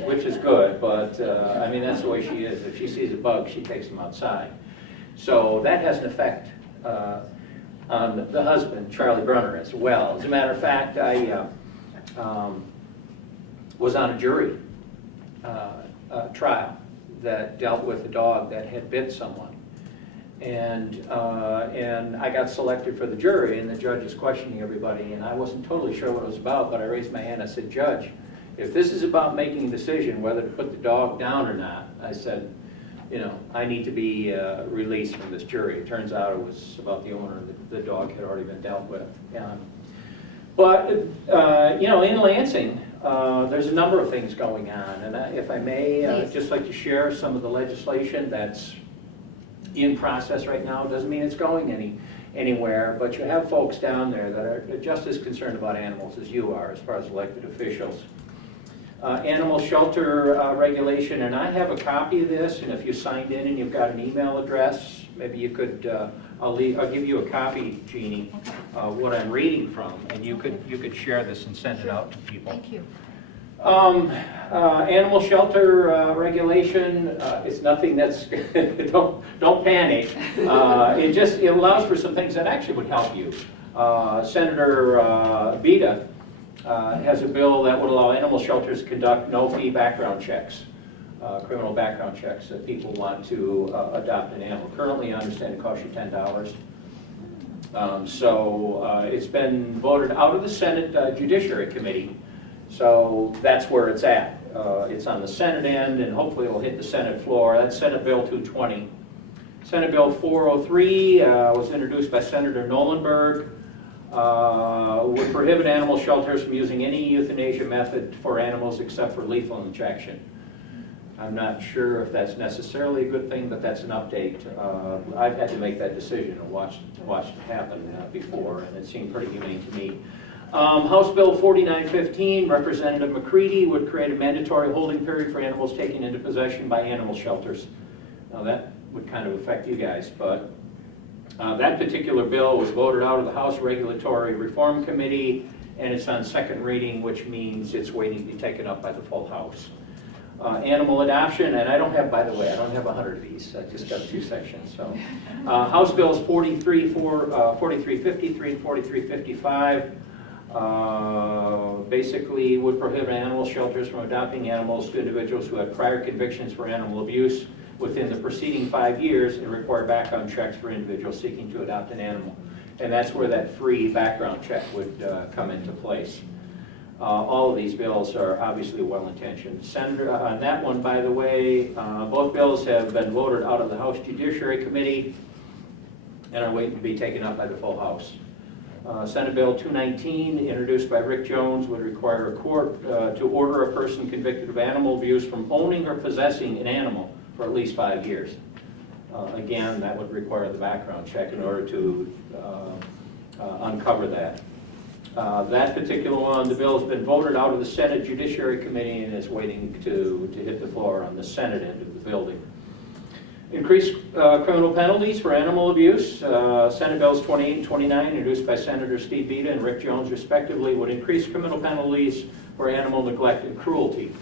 which is good. But I mean, that's the way she is. If she sees a bug, she takes him outside. So that has an effect on the husband, Charlie Brunner, as well. As a matter of fact, I was on a jury trial that dealt with a dog that had bit someone, and I got selected for the jury, and the judge is questioning everybody, and I wasn't totally sure what it was about, but I raised my hand. I said, "Judge, if this is about making a decision whether to put the dog down or not," I said, "you know, I need to be released from this jury." It turns out it was about the owner. The dog had already been dealt with. But, you know, in Lansing, there's a number of things going on. And if I may, I'd just like to share some of the legislation that's in process right now. It doesn't mean it's going anywhere, but you have folks down there that are just as concerned about animals as you are, as far as elected officials. Animal shelter regulation, and I have a copy of this, and if you signed in and you've got an email address, maybe you could, I'll give you a copy, Jeannie, what I'm reading from, and you could share this and send it out to people. Thank you. Animal shelter regulation, it's nothing that's, don't panic. It allows for some things that actually would help you. Senator Beda has a bill that would allow animal shelters to conduct no-fee background checks, criminal background checks, if people want to adopt an animal. Currently, I understand it costs you $10. So it's been voted out of the Senate Judiciary Committee, so that's where it's at. It's on the Senate end, and hopefully it'll hit the Senate floor. That's Senate Bill 220. Senate Bill 403 was introduced by Senator Nolenberg. Would prohibit animal shelters from using any euthanasia method for animals except for lethal injection. I'm not sure if that's necessarily a good thing, but that's an update. I've had to make that decision and watched it happen before, and it seemed pretty humane to me. House Bill 4915, Representative McCready would create a mandatory holding period for animals taken into possession by animal shelters. Now that would kind of affect you guys, but that particular bill was voted out of the House Regulatory Reform Committee, and it's on second reading, which means it's waiting to be taken up by the full House. Animal adoption, and I don't have, by the way, I don't have 100 of these. I just got 2 sections. So, House Bills 4353 and 4355 Basically would prohibit animal shelters from adopting animals to individuals who have prior convictions for animal abuse within the preceding 5 years and require background checks for individuals seeking to adopt an animal. And that's where that free background check would come into place. All of these bills are obviously well-intentioned. Senator, on that one, by the way, both bills have been voted out of the House Judiciary Committee and are waiting to be taken up by the full House. Senate Bill 219, introduced by Rick Jones, would require a court to order a person convicted of animal abuse from owning or possessing an animal for at least 5 years. Again, that would require the background check in order to uncover that. That particular one, the bill has been voted out of the Senate Judiciary Committee and is waiting to hit the floor on the Senate end of the building. Increased criminal penalties for animal abuse. Senate Bills 28 and 29, introduced by Senators Steve Vita and Rick Jones respectively, would increase criminal penalties for animal neglect and cruelty,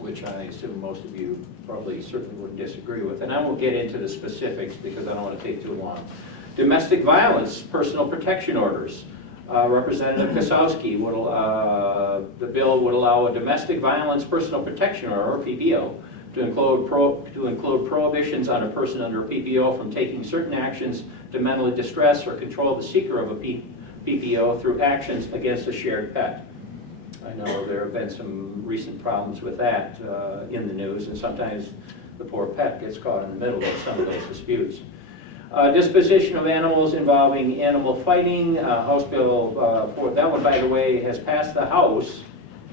which I assume most of you probably certainly would disagree with. And I won't get into the specifics because I don't want to take too long. Domestic violence, personal protection orders. Representative Kosowski, the bill would allow a domestic violence personal protection order, or PPO, to include prohibitions on a person under a PPO from taking certain actions to mentally distress or control the seeker of a PPO through actions against a shared pet. I know there have been some recent problems with that in the news, and sometimes the poor pet gets caught in the middle of some of those disputes. Disposition of animals involving animal fighting. House Bill, that one, by the way, has passed the House,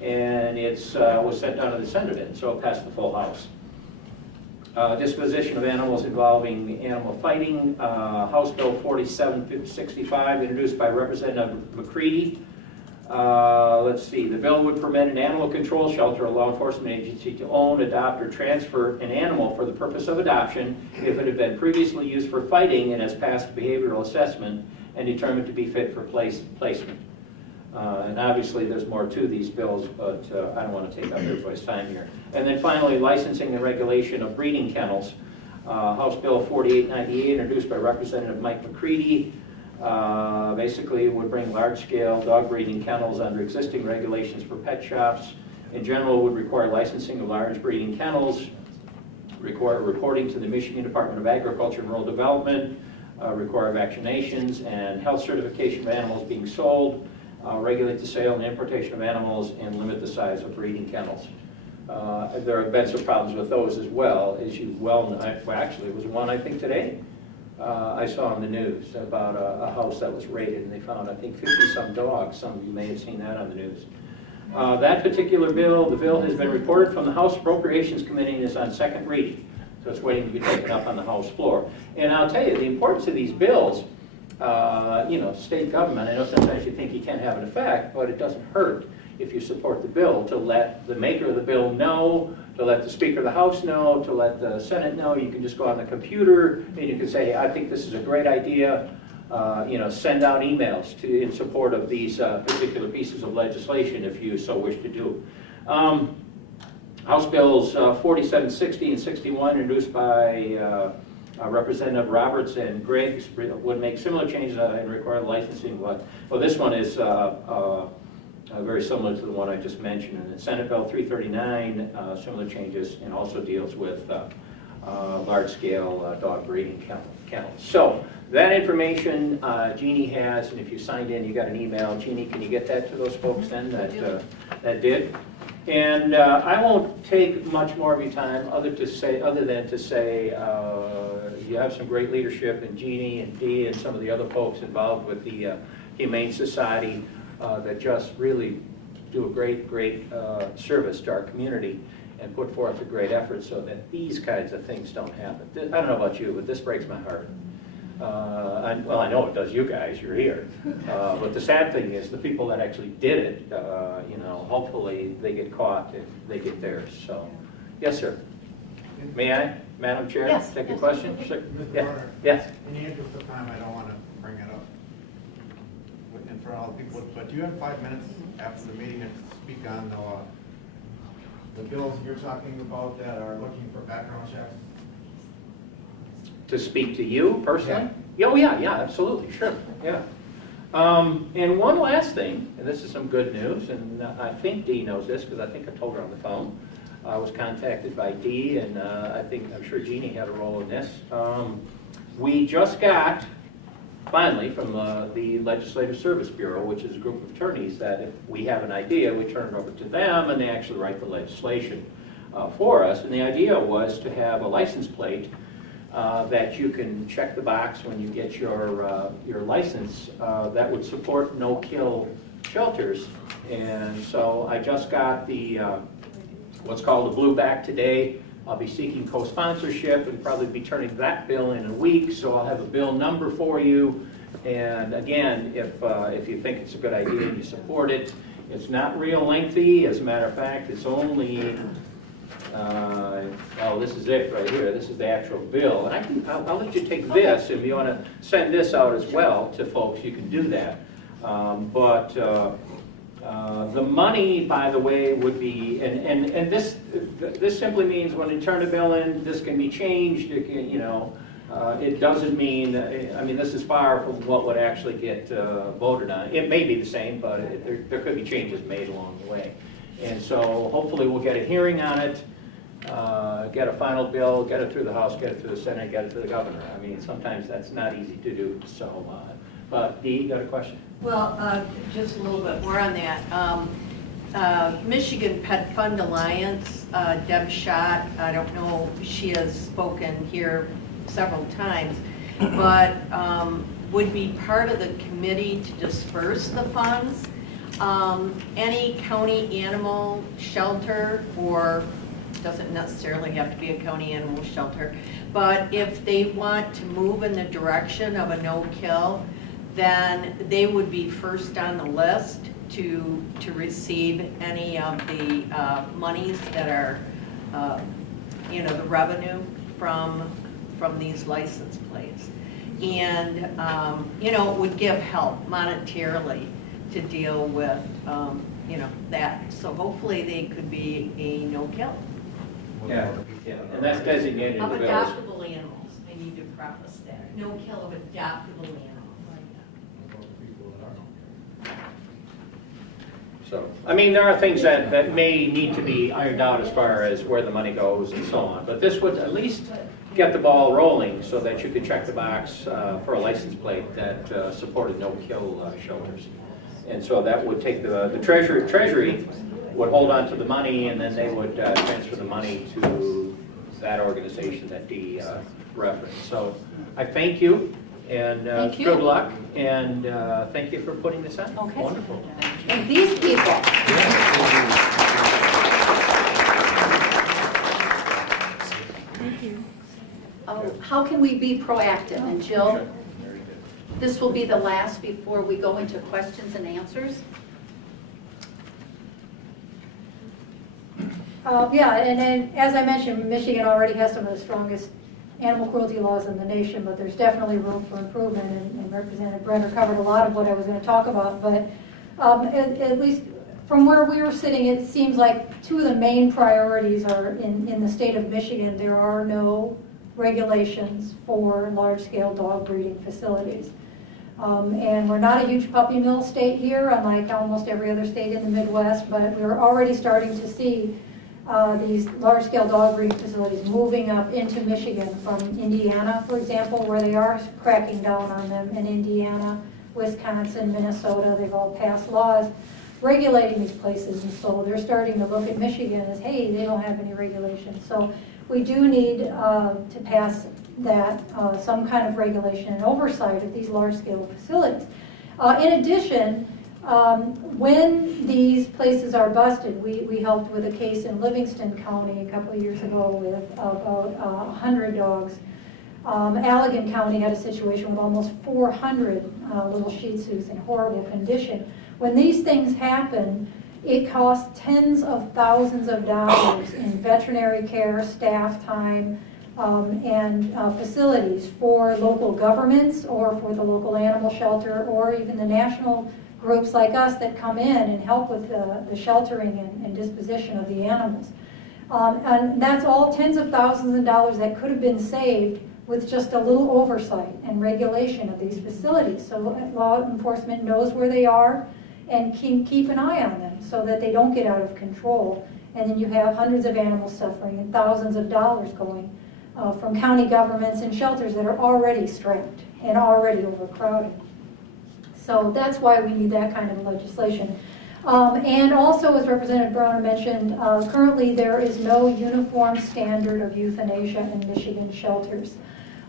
and it's was sent down to the Senate end, so it passed the full House. Disposition of animals involving animal fighting. House Bill 4765, introduced by Representative McCready. Let's see, the bill would permit an animal control shelter or law enforcement agency to own, adopt, or transfer an animal for the purpose of adoption if it had been previously used for fighting and has passed behavioral assessment and determined to be fit for placement. And obviously there's more to these bills, but I don't want to take up everybody's time here. And then finally, licensing and regulation of breeding kennels. House Bill 4898, introduced by Representative Mike McCready. Basically would bring large-scale dog breeding kennels under existing regulations for pet shops. In general, would require licensing of large breeding kennels, require reporting to the Michigan Department of Agriculture and Rural Development, require vaccinations and health certification of animals being sold, regulate the sale and importation of animals, and limit the size of breeding kennels. There have been some problems with those as well, as you well know. Well, actually, it was one, I think, today. I saw on the news about a house that was raided, and they found, I think, 50-some dogs. Some of you may have seen that on the news. That particular bill, the bill has been reported from the House Appropriations Committee and is on second reading. So it's waiting to be taken up on the House floor. And I'll tell you, the importance of these bills, you know, state government, I know sometimes you think you can't have an effect, but it doesn't hurt if you support the bill to let the maker of the bill know, to let the Speaker of the House know, to let the Senate know. You can just go on the computer and you can say, I think this is a great idea. You know, send out emails in support of these particular pieces of legislation if you so wish to do. House Bills 4760 and 61, introduced by Representative Roberts and Griggs, would make similar changes and require licensing. Well, this one is very similar to the one I just mentioned. And then Senate Bill 339, similar changes, and also deals with large-scale dog breeding kennels. So that information Jeannie has, and if you signed in, you got an email. Jeannie, can you get that to those folks then that did? And I won't take much more of your time other than to say you have some great leadership, and Jeannie and Dee and some of the other folks involved with the Humane Society that just really do a great service to our community and put forth a great effort so that these kinds of things don't happen. I don't know about you, but this breaks my heart. Well, I know it does you guys, you're here. But the sad thing is the people that actually did it, you know, hopefully they get caught and they get theirs. So, yes, sir. May I, Madam Chair, Yes, take a yes. question? Mr. Yeah. Warner, Yes. in the interest of time, I don't want to bring it up in front of all the people, but do you have 5 minutes after the meeting to speak on the bills you're talking about that are looking for background checks? To speak to you personally? Oh, yeah, absolutely, sure, yeah. And one last thing, and this is some good news, and I think Dee knows this because I think I told her on the phone. I was contacted by Dee, and I'm sure Jeannie had a role in this. We just got, finally, from the Legislative Service Bureau, which is a group of attorneys that if we have an idea, we turn it over to them, and they actually write the legislation for us. And the idea was to have a license plate that you can check the box when you get your license that would support no-kill shelters. And so I just got the what's called the blue back today. I'll be seeking co-sponsorship and probably be turning that bill in a week, so I'll have a bill number for you. And again, if you think it's a good idea and you support it, it's not real lengthy. As a matter of fact, it's only oh, this is it right here. This is the actual bill. And I'll let you take this. If you want to send this out as well to folks, you can do that. The money, by the way, would be, and this simply means when you turn a bill in, this can be changed. It can, it doesn't mean, I mean, this is far from what would actually get voted on. It may be the same, but there could be changes made along the way. And so hopefully we'll get a hearing on it, get a final bill, get it through the House, get it through the Senate, get it to the governor. I mean, sometimes that's not easy to do. So, but Dee, you got a question? Well, just a little bit more on that. Michigan Pet Fund Alliance, Deb Schott, I don't know, she has spoken here several times, but would be part of the committee to disperse the funds. Any county animal shelter, or doesn't necessarily have to be a county animal shelter, but if they want to move in the direction of a no-kill, then they would be first on the list to receive any of the monies that are, the revenue from these license plates. And, it would give help monetarily to deal with, that. So hopefully they could be a no-kill. Yeah, and that's designated in Of the bills. adoptable animals, I need to preface that. No-kill of adoptable animals. So, I mean, there are things that may need to be ironed out as far as where the money goes and so on. But this would at least get the ball rolling so that you could check the box for a license plate that supported no-kill shelters. And so that would take the Treasury would hold on to the money, and then they would transfer the money to that organization that Dee referenced. So I thank you, and Thank you. good luck, and thank you for putting this on. Okay. Wonderful. And these people. How can we be proactive? And Jill, this will be the last before we go into questions and answers. Yeah, and then, as I mentioned, Michigan already has some of the strongest animal cruelty laws in the nation, but there's definitely room for improvement, and Representative Brenner covered a lot of what I was going to talk about, but at least from where we were sitting, it seems like two of the main priorities are in the state of Michigan. There are no regulations for large-scale dog breeding facilities. And we're not a huge puppy mill state here, unlike almost every other state in the Midwest, but we're already starting to see these large-scale dog breeding facilities moving up into Michigan from Indiana, for example, where they are cracking down on them. In Indiana, Wisconsin, Minnesota, they've all passed laws regulating these places, and so they're starting to look at Michigan as, hey, they don't have any regulations. So we do need to pass that, some kind of regulation and oversight of these large-scale facilities. In addition, when these places are busted, we helped with a case in Livingston County a couple of years ago with about 100 dogs. Allegan County had a situation with almost 400 little Shih Tzus in horrible condition. When these things happen, it costs tens of thousands of dollars in veterinary care, staff time, and facilities for local governments or for the local animal shelter or even the national groups like us that come in and help with the sheltering and disposition of the animals. And that's all tens of thousands of dollars that could have been saved with just a little oversight and regulation of these facilities. So law enforcement knows where they are and can keep an eye on them so that they don't get out of control. And then you have hundreds of animals suffering and thousands of dollars going from county governments and shelters that are already strapped and already overcrowded. So that's why we need that kind of legislation. And also, as Representative Browner mentioned, currently there is no uniform standard of euthanasia in Michigan shelters.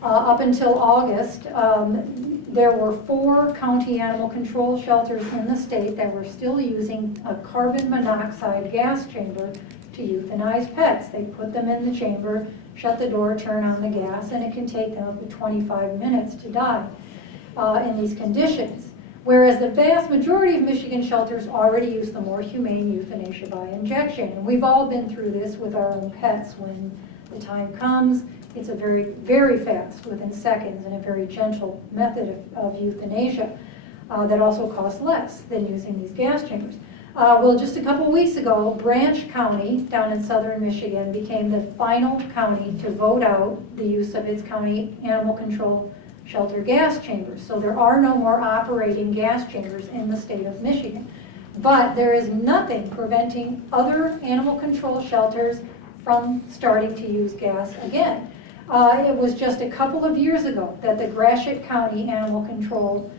Up until August, there were 4 county animal control shelters in the state that were still using a carbon monoxide gas chamber to euthanize pets. They put them in the chamber, shut the door, turn on the gas, and it can take them up to 25 minutes to die in these conditions. Whereas the vast majority of Michigan shelters already use the more humane euthanasia by injection. And we've all been through this with our own pets. When the time comes, it's a very, very fast, within seconds, and a very gentle method of euthanasia that also costs less than using these gas chambers. Well, just a couple weeks ago, Branch County down in southern Michigan became the final county to vote out the use of its county animal control shelter gas chambers. So there are no more operating gas chambers in the state of Michigan. But there is nothing preventing other animal control shelters from starting to use gas again. It was just a couple of years ago that the Gratiot County Animal Control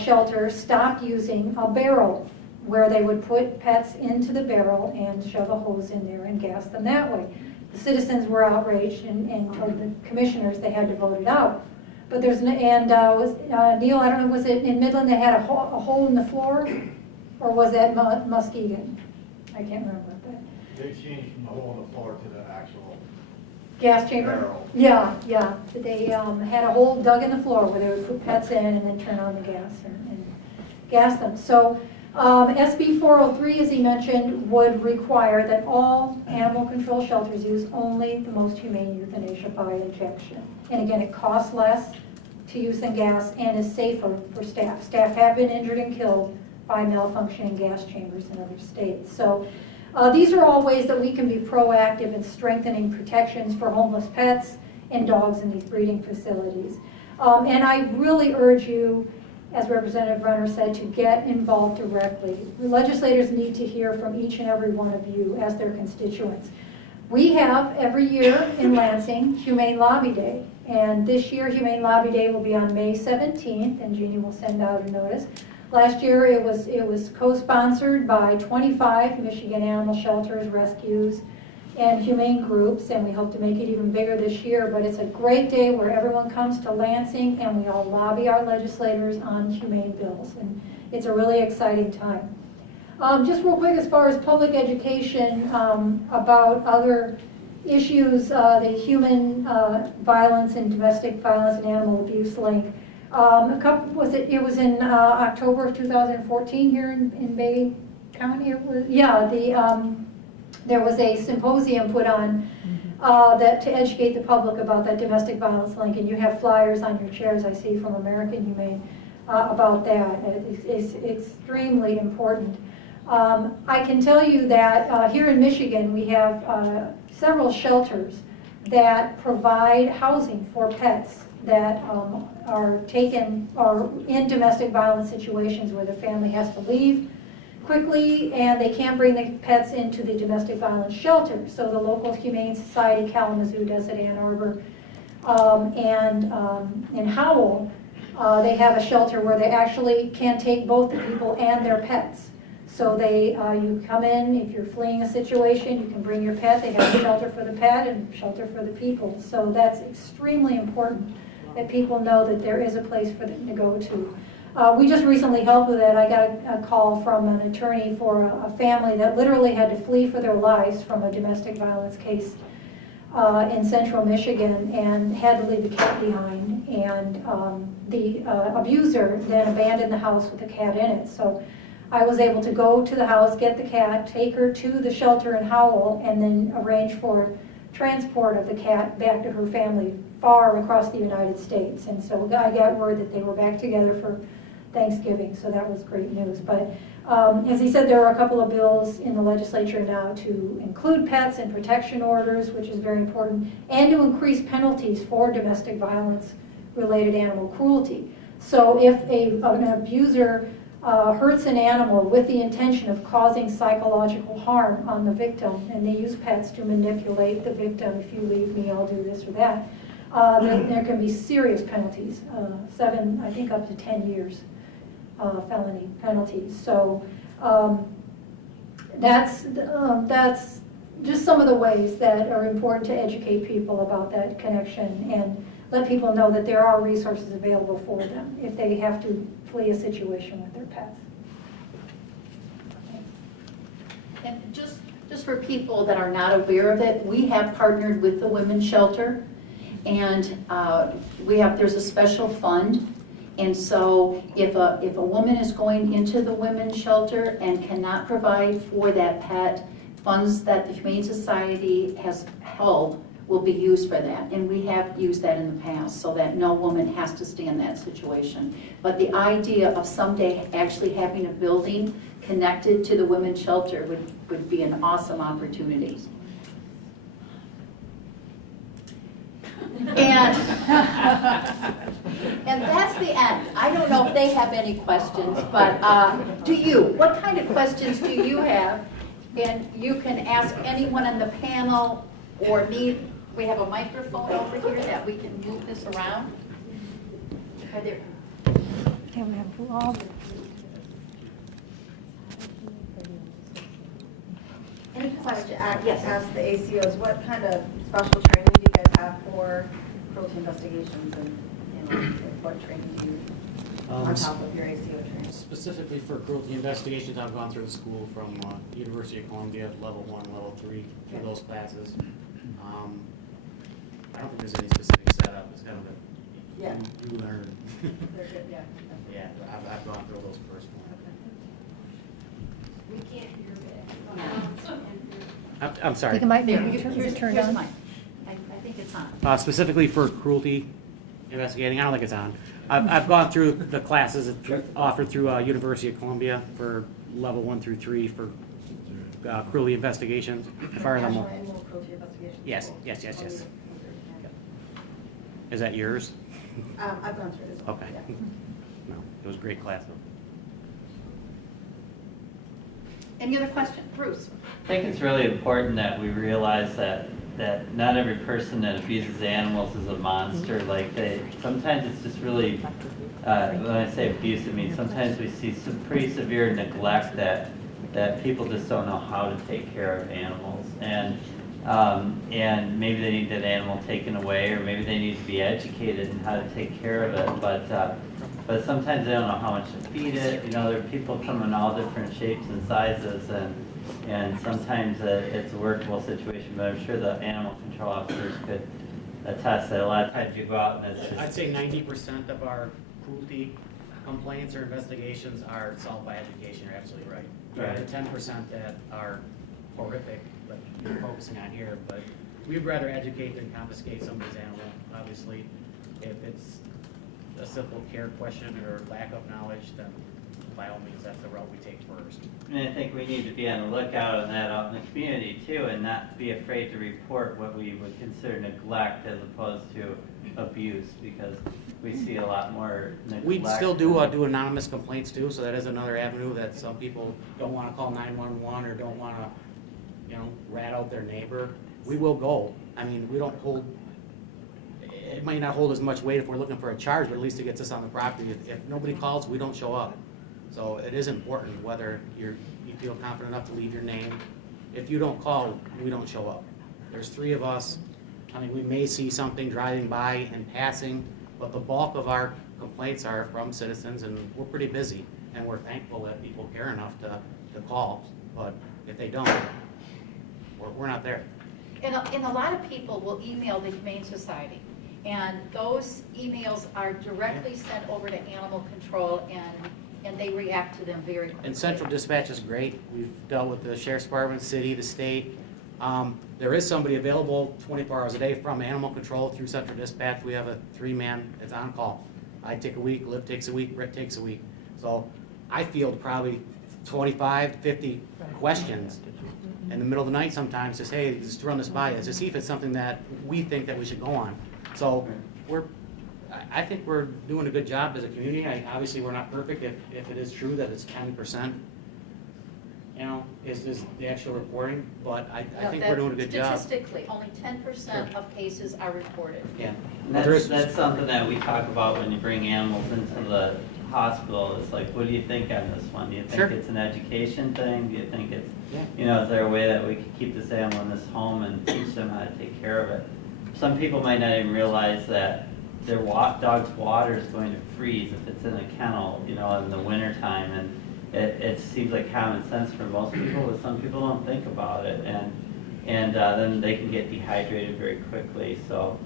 Shelter stopped using a barrel where they would put pets into the barrel and shove a hose in there and gas them that way. The citizens were outraged and told the commissioners they had to vote it out. But there's, Neil, I don't know, was it in Midland that had a hole in the floor? Or was that Muskegon? I can't remember. But They changed from the hole in the floor to the actual gas chamber? barrel. Yeah. They had a hole dug in the floor where they would put pets in and then turn on the gas and gas them. So SB 403, as he mentioned, would require that all animal control shelters use only the most humane euthanasia by injection. And again, it costs less to use than gas and is safer for staff. Staff have been injured and killed by malfunctioning gas chambers in other states. So these are all ways that we can be proactive in strengthening protections for homeless pets and dogs in these breeding facilities. And I really urge you, as Representative Runner said, to get involved directly. Legislators need to hear from each and every one of you as their constituents. We have every year in Lansing Humane Lobby Day, and this year Humane Lobby Day will be on May 17th, and Jeannie will send out a notice. Last year it was co-sponsored by 25 Michigan animal shelters, rescues, and humane groups, and we hope to make it even bigger this year. But it's a great day where everyone comes to Lansing and we all lobby our legislators on humane bills, and it's a really exciting time. Just real quick, as far as public education about other issues, the human violence and domestic violence and animal abuse link. It was in October of 2014 here in Bay County. There was a symposium put on that to educate the public about that domestic violence link, and you have flyers on your chairs, I see, from American Humane about that. It's extremely important. I can tell you that here in Michigan we have several shelters that provide housing for pets that are taken or in domestic violence situations where the family has to leave quickly and they can't bring the pets into the domestic violence shelter. So the local Humane Society, Kalamazoo does it, Ann Arbor, and in Howell, they have a shelter where they actually can take both the people and their pets. So you come in, if you're fleeing a situation, you can bring your pet. They have a shelter for the pet and shelter for the people. So that's extremely important that people know that there is a place for them to go to. We just recently helped with that. I got a call from an attorney for a family that literally had to flee for their lives from a domestic violence case in central Michigan and had to leave the cat behind. And the abuser then abandoned the house with the cat in it. So I was able to go to the house, get the cat, take her to the shelter in Howell, and then arrange for transport of the cat back to her family far across the United States. And so I got word that they were back together for Thanksgiving, so that was great news. But As he said, there are a couple of bills in the legislature now to include pets in protection orders, which is very important, and to increase penalties for domestic violence related animal cruelty. So if an abuser hurts an animal with the intention of causing psychological harm on the victim, and they use pets to manipulate the victim, if you leave me, I'll do this or that, there can be serious penalties, 7, I think up to 10 years. Felony penalties. So that's just some of the ways that are important to educate people about that connection and let people know that there are resources available for them if they have to flee a situation with their pets. And just for people that are not aware of it, we have partnered with the Women's Shelter, and there's a special fund. And so if a woman is going into the women's shelter and cannot provide for that pet, funds that the Humane Society has held will be used for that. And we have used that in the past so that no woman has to stay in that situation. But the idea of someday actually having a building connected to the women's shelter would be an awesome opportunity. And that's the end. I don't know if they have any questions, but do you? What kind of questions do you have? And you can ask anyone on the panel or me. We have a microphone over here that we can move this around. Are there? Okay, we have all. Any questions? Yes, ask the ACOs, what kind of special training do you guys have for cruelty investigations and what training do you, on top of your ACO training? Specifically for cruelty investigations, I've gone through the school from University of Columbia, level 1, level 3, through those classes. I don't think there's any specific setup, it's kind of a, Yeah. you learn. They're good, yeah. Yeah, I've gone through those personally. We can't hear it. I'm sorry. You can mic, There, is it turned here's on? mine. I think it's on. Specifically for cruelty investigating, I don't think it's on. I've gone through the classes offered through University of Columbia for level 1 through 3 for cruelty investigations. As far as I'm, National Animal Cruelty Investigation. yes. Is that yours? I've gone through it as well. Okay. Yeah. No, it was a great class though. Any other question? Bruce? I think it's really important that we realize that not every person that abuses animals is a monster. Like sometimes it's just really, when I say abuse, I mean sometimes we see some pretty severe neglect that people just don't know how to take care of animals, and maybe they need that animal taken away, or maybe they need to be educated in how to take care of it. But sometimes they don't know how much to feed it. You know, there are people come in all different shapes and sizes, and sometimes it's a workable situation. But I'm sure the animal control officers could attest that a lot of times you go out and it's just... I'd say 90% of our cruelty complaints or investigations are solved by education. You're absolutely right. Right. The 10% that are horrific, like you're focusing on here, but we'd rather educate than confiscate somebody's animal. Obviously, if it's a simple care question or lack of knowledge, then by all means, that's the route we take first. And I think we need to be on the lookout on that out in the community too, and not be afraid to report what we would consider neglect as opposed to abuse, because we see a lot more neglect. We still do anonymous complaints too, so that is another avenue that some people don't want to call 911 or don't want to, rat out their neighbor. We will go. I mean, we don't hold, it might not hold as much weight if we're looking for a charge, but at least it gets us on the property. If nobody calls, we don't show up. So it is important whether you feel confident enough to leave your name. If you don't call, we don't show up. There's 3 of us. I mean, we may see something driving by and passing, but the bulk of our complaints are from citizens, and we're pretty busy. And we're thankful that people care enough to call. But if they don't, we're not there. And a lot of people will email the Humane Society, and those emails are directly sent over to animal control, and they react to them very quickly. And Central Dispatch is great. We've dealt with the Sheriff's Department, city, the state. There is somebody available 24 hours a day from Animal Control through Central Dispatch. We have a 3-man that's on call. I take a week, Liv takes a week, Brett takes a week. So I field probably 25, 50 questions in the middle of the night sometimes to say, hey, just run this by us, to see if it's something that we think that we should go on. So I think we're doing a good job as a community. Obviously, we're not perfect if it is true that it's 10%, you know, is the actual reporting, but I think we're doing a good job. Statistically, only 10% of cases are reported. Yeah. And that's something that we talk about when you bring animals into the hospital. It's like, what do you think on this one? Do you think Sure. it's an education thing? Do you think it's, Yeah. you know, is there a way that we could keep this animal in this home and teach them how to take care of it? Some people might not even realize that their dog's water is going to freeze if it's in a kennel, you know, in the wintertime. And it seems like common sense for most people, but some people don't think about it. And then they can get dehydrated very quickly. So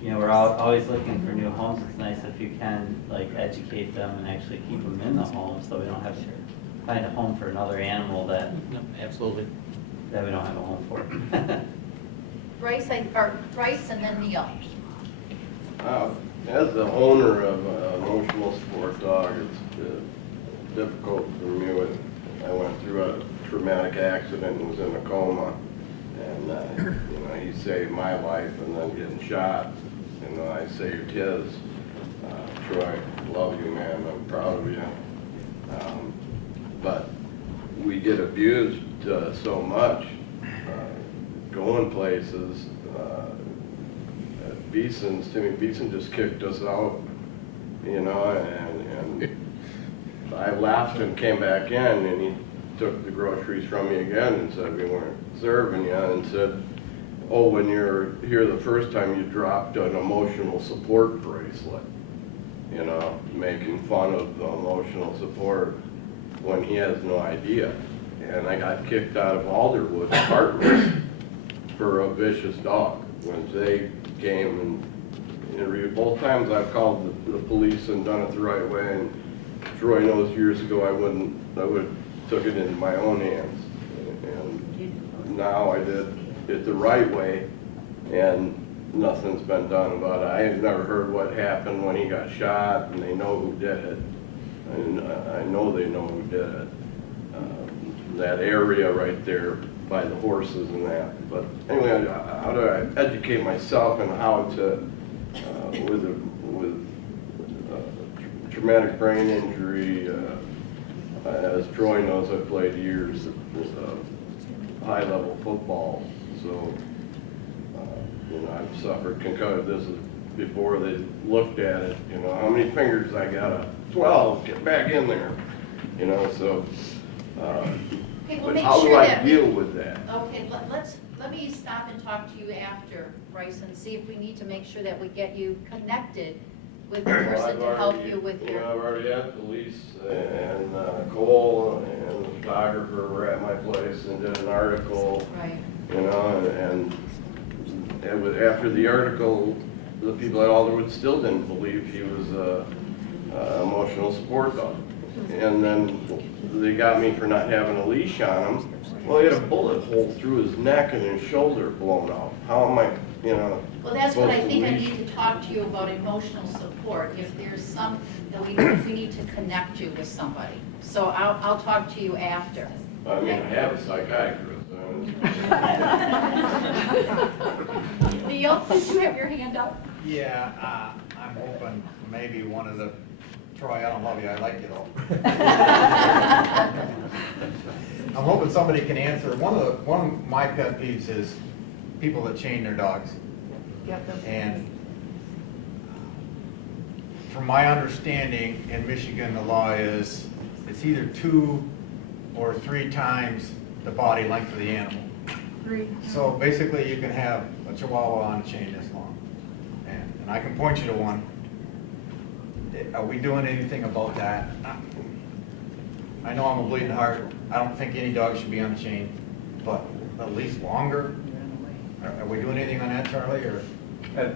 you know, we're always looking for new homes. It's nice if you can like educate them and actually keep them in the home, so we don't have to find a home for another animal that No, absolutely. we don't have a home for. Bryce and then Neil. As the owner of an emotional support dog, it's difficult for me. I went through a traumatic accident and was in a coma, and you know, he saved my life, and then getting shot, you know, I saved his. Troy, love you, man. I'm proud of you. But we get abused so much, going places. Timmy Beeson just kicked us out, you know, and I left and came back in, and he took the groceries from me again and said, we weren't serving you, and said, oh, when you're here the first time, you dropped an emotional support bracelet, you know, making fun of the emotional support when he has no idea. And I got kicked out of Alderwood Apartments for a vicious dog. When they came and both times I've called the police and done it the right way, and Troy knows years ago I would have took it into my own hands, and now I did it the right way, and nothing's been done about it. I have never heard what happened when he got shot, and they know who did it, and I know they know who did it. That area right there by the horses and that. But anyway, how do I educate myself and how to, with traumatic brain injury, as Troy knows, I've played years of high-level football, so you know, I've suffered concussion. This is before they looked at it. You know, how many fingers I got? 12. Get back in there. You know, so. Okay, we'll But make how do sure I that deal with that? Okay, let me stop and talk to you after, Bryce, and see if we need to make sure that we get you connected with the person to help you with You know, your. I've already had police and Cole and the photographer were at my place and did an article. Right. You know, and after the article, the people at Alderwood still didn't believe he was a emotional support dog. And then they got me for not having a leash on him. Well, he had a bullet hole through his neck and his shoulder blown out. How am I, you know? Well, that's what I supposed to think I leash? need to talk to you about emotional support, if there's some, that we need to connect you with somebody. So I'll talk to you after. I mean, I have a psychiatrist. Neil, did you have your hand up? Yeah, I'm hoping maybe one of the, Troy, I don't love you, I like you though. I'm hoping somebody can answer. One of my pet peeves is people that chain their dogs. And from my understanding, in Michigan, the law is it's either 2 or 3 times the body length of the animal. So basically, you can have a Chihuahua on a chain this long. And I can point you to one. Are we doing anything about that? I know I'm a bleeding heart. I don't think any dog should be on a chain, but at least longer. Are we doing anything on that, Charlie? Or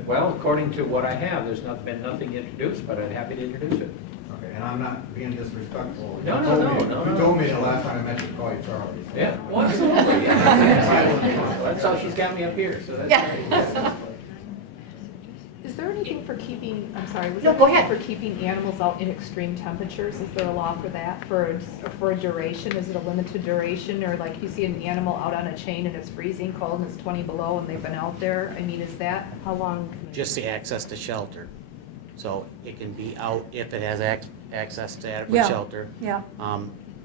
Well, according to what I have, there's been nothing introduced, but I'm happy to introduce it. okay, and I'm not being disrespectful. No, You no, told me- no, You no. told me the last time I met you to call you Charlie. so- Yeah, well, absolutely, yeah. That's how she's got me up here, so that's Yeah. great. Is there anything for keeping, I'm sorry, was No, there go anything ahead. for keeping animals out in extreme temperatures? Is there a law for that, for a duration? Is it a limited duration? Or like you see an animal out on a chain and it's freezing cold and it's 20 below and they've been out there? I mean, is that, how long? Just the access to shelter. So it can be out if it has access to adequate Yeah, shelter. yeah.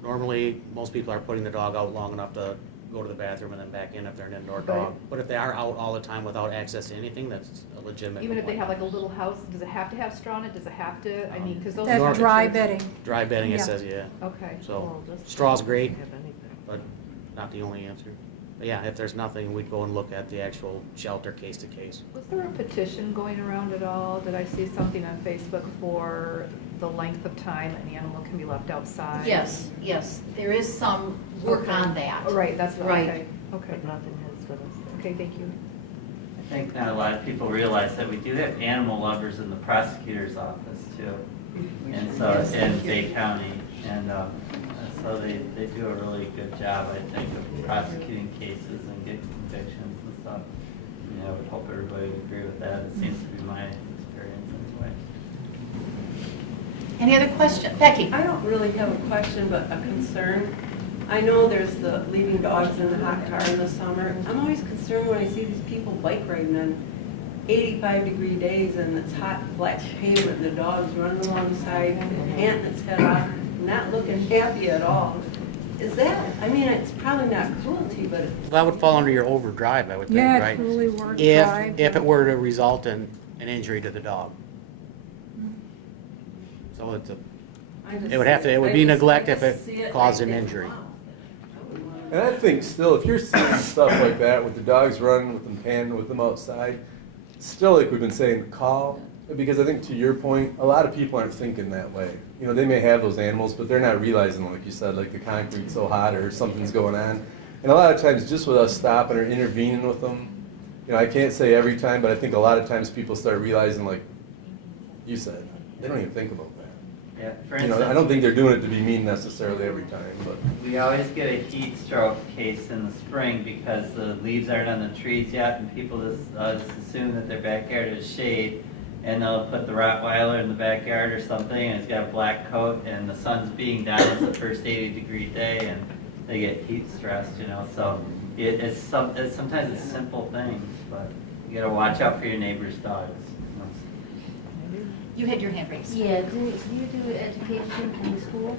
Normally, most people are putting the dog out long enough to go to the bathroom and then back in if they're an indoor Right. dog. But if they are out all the time without access to anything, that's a legitimate Even if they complaint. have like a little house, does it have to have straw in it? Does it have to, I mean, because those. That's Normal. dry bedding. Dry bedding, it Yeah. says, yeah. Okay. So straw's great, but not the only answer. But yeah, if there's nothing, we'd go and look at the actual shelter case to case. Was there a petition going around at all? Did I see something on Facebook for the length of time an animal can be left outside? Yes, yes, there is some work on that. Oh, right, that's, Right. okay, okay. Nothing has been. Okay, thank you. I think not a lot of people realize that we do have animal lovers in the prosecutor's office too. And so, in Bay County, and so they do a really good job, I think, of prosecuting cases and getting convictions and stuff. I would hope everybody would agree with that. It seems to be my experience anyway. Any other question? Becky? I don't really have a question, but a concern. I know there's the leaving dogs in the hot car in the summer. I'm always concerned when I see these people bike riding on 85-degree days and it's hot black pavement, the dog's running alongside, panting its head off, not looking happy at all. Is that, I mean, it's probably not cruelty, but That would fall under your overdrive, I would think, Yeah, right? truly word If, drive. if it were to result in an injury to the dog. So it's a, it would have to, it would be neglect if it caused an injury. And I think still, if you're seeing stuff like that with the dogs running, with them panting, with them outside, still, like we've been saying, call, because I think to your point, a lot of people aren't thinking that way. You know, they may have those animals, but they're not realizing, like you said, like the concrete's so hot or something's going on. And a lot of times, just with us stopping or intervening with them, you know, I can't say every time, but I think a lot of times people start realizing, like you said, they don't even think about that. Yeah, for You know, instance, I don't think they're doing it to be mean necessarily every time, but. we always get a heat stroke case in the spring because the leaves aren't on the trees yet, and people just assume that their backyard is shade, and they'll put the Rottweiler in the backyard or something, and it's got a black coat, and the sun's being down, it's the first 80-degree day, and they get heat stressed, you know. So it's sometimes it's simple things, but you got to watch out for your neighbor's dogs. You had your hand raised. Yeah, do you do education in school?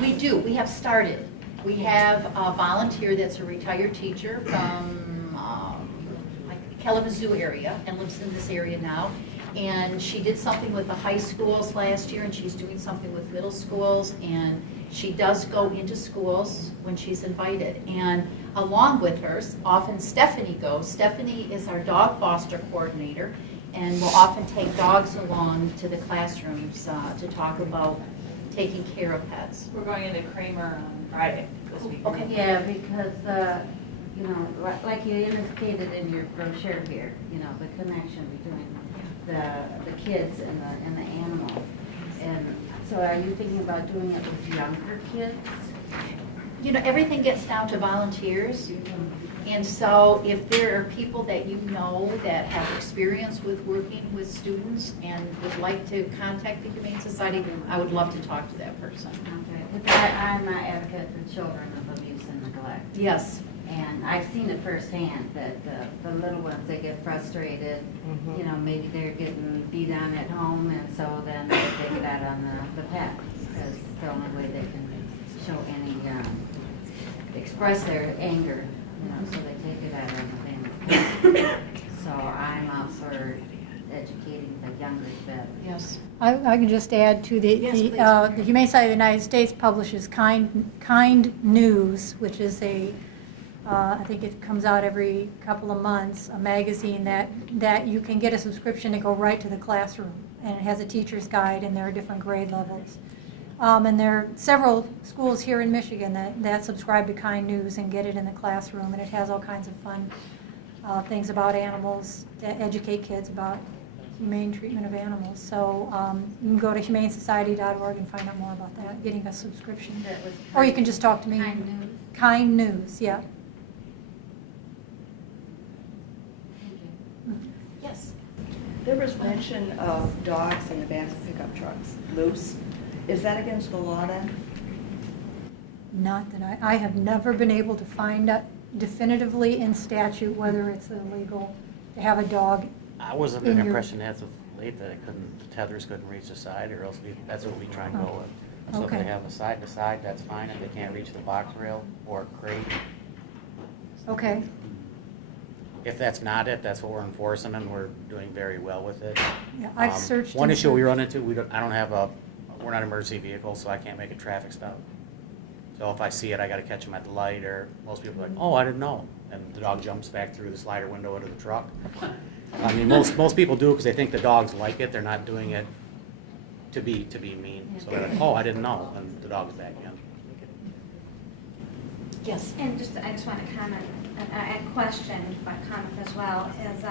We do. We have started. We have a volunteer that's a retired teacher from like Kalamazoo area and lives in this area now. And she did something with the high schools last year, and she's doing something with middle schools. And she does go into schools when she's invited. And along with her, often Stephanie goes. Stephanie is our dog foster coordinator, and will often take dogs along to the classrooms to talk about taking care of pets. We're going into Kramer on Friday this week. Okay. Yeah, because, you know, like you indicated in your brochure here, you know, the connection between the kids and the animals. And so are you thinking about doing it with younger kids? You know, everything gets down to volunteers. And so if there are people that you know that have experience with working with students and would like to contact the Humane Society, I would love to talk to that person. Okay, because I'm an advocate for children of abuse and neglect. Yes. And I've seen it firsthand, that the little ones, they get frustrated, you know, maybe they're getting beat on at home, and so then they take it out on the pet, because it's the only way they can show any, express their anger, you know, so they take it out on the family. So I'm out for educating the younger better. Yes. I can just add to the, Yes, the Humane Society of the United States publishes Kind News, which is I think it comes out every couple of months, a magazine that you can get a subscription to go right to the classroom. And it has a teacher's guide, and there are different grade levels. And there are several schools here in Michigan that subscribe to Kind News and get it in the classroom, and it has all kinds of fun things about animals to educate kids about humane treatment of animals. So you can go to humanesociety.org and find out more about that, getting a subscription. Or you can just talk to me. Kind News? Kind News, yeah. Yes. There was mention of dogs in the back of pickup trucks, loose. Is that against the law then? Not that I have never been able to find out definitively in statute whether it's illegal to have a dog. I was under in the your- impression as of late that the tethers couldn't reach the side, or else that's what we try and go with. So if Okay. they have a side to side, that's fine. If they can't reach the box rail or crate, Okay, if that's not it, that's what we're enforcing, and we're doing very well with it. yeah, I've searched. One and issue we searched. run into, we're not an emergency vehicle, so I can't make a traffic stop. So if I see it, I gotta catch them at the light, or most people are like, oh, I didn't know. And the dog jumps back through the slider window into the truck. I mean, most people do it because they think the dogs like it. They're not doing it to be mean. So they're like, oh, I didn't know, and the dog's back in. Yes. And I just want to comment, a question, but comment as well, is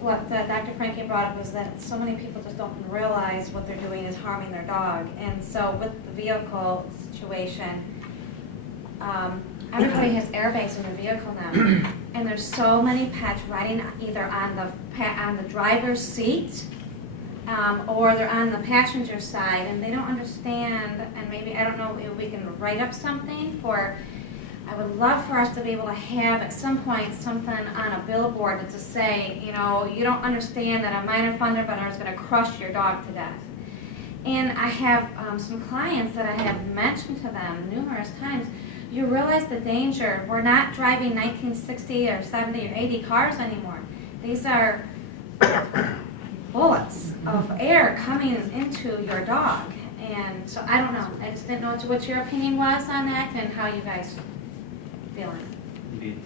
what Dr. Frankie brought up was that so many people just don't realize what they're doing is harming their dog. And so with the vehicle situation, everybody has airbags in their vehicle now. And there's so many pets riding either on the driver's seat or they're on the passenger side, and they don't understand, and maybe, I don't know, if we can write up something for, I would love for us to be able to have at some point something on a billboard to say, you know, you don't understand that a minor thunderbender is going to crush your dog to death. And I have some clients that I have mentioned to them numerous times, you realize the danger. We're not driving 1960 or 70 or 80 cars anymore. These are bullets of air coming into your dog. And so I don't know. I just didn't know what your opinion was on that and how you guys feeling. Be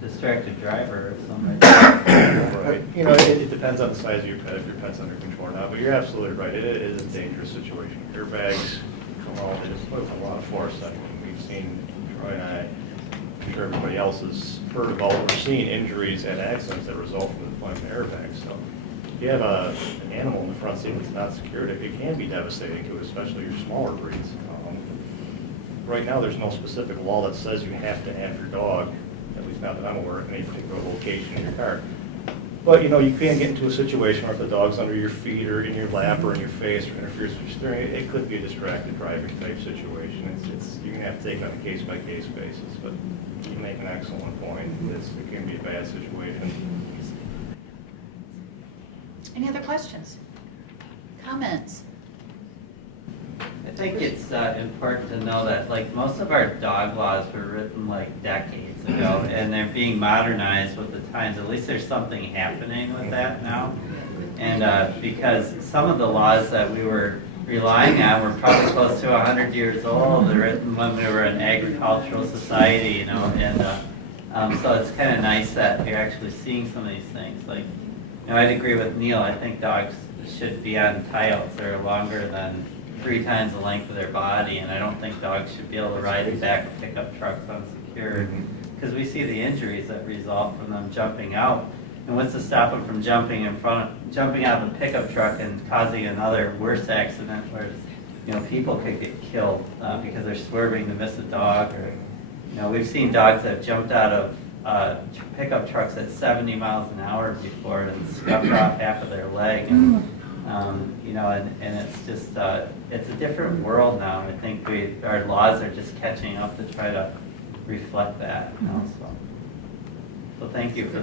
distracted driver or something. Right. You know, it depends on the size of your pet, if your pet's under control or not, but you're absolutely right. It is a dangerous situation. Airbags come out, they just put a lot of force on it. We've seen, Troy and I'm sure everybody else has heard about or seen injuries and accidents that result from the deployment of airbags. So if you have an animal in the front seat that's not secured, it can be devastating to it, especially your smaller breeds. Right now, there's no specific law that says you have to have your dog, at least not that I'm aware of, in any particular location in your car. But, you know, you can get into a situation where if the dog's under your feet or in your lap or in your face or interferes with your steering, it could be a distracted driving type situation. You're going to have to take it on a case-by-case basis, but you make an excellent point. It can be a bad situation. Any other questions? Comments? I think it's important to know that, like, most of our dog laws were written like decades ago, and they're being modernized with the times. At least there's something happening with that now. And because some of the laws that we were relying on were probably close to 100 years old. They're written when we were an agricultural society, you know, and so it's kind of nice that you're actually seeing some of these things. Like, you know, I'd agree with Neil. I think dogs should be on tie-outs that are longer than 3 times the length of their body, and I don't think dogs should be able to ride in back of pickup trucks unsecured, because we see the injuries that result from them jumping out. And what's to stop them from jumping out of the pickup truck and causing another worse accident where, you know, people could get killed because they're swerving to miss a dog, or, you know, we've seen dogs that have jumped out of pickup trucks at 70 miles an hour before and scuffed off half of their leg. And, you know, and it's just, it's a different world now. I think our laws are just catching up to try to reflect that, you know, so thank you for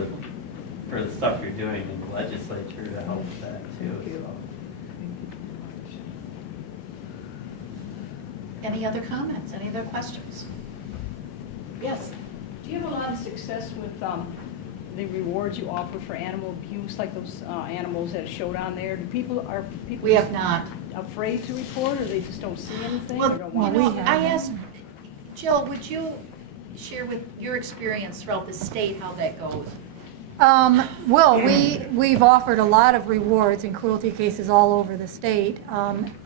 the stuff you're doing in the legislature to help with that too. Any other comments? Any other questions? Yes? Do you have a lot of success with the rewards you offer for animal abuse, like those animals that showed on there? Are people We have not. afraid to report, or they just don't see anything? Well, or don't you want know, to? I asked, Jill, would you share with your experience throughout the state how that goes? Well, we've offered a lot of rewards in cruelty cases all over the state.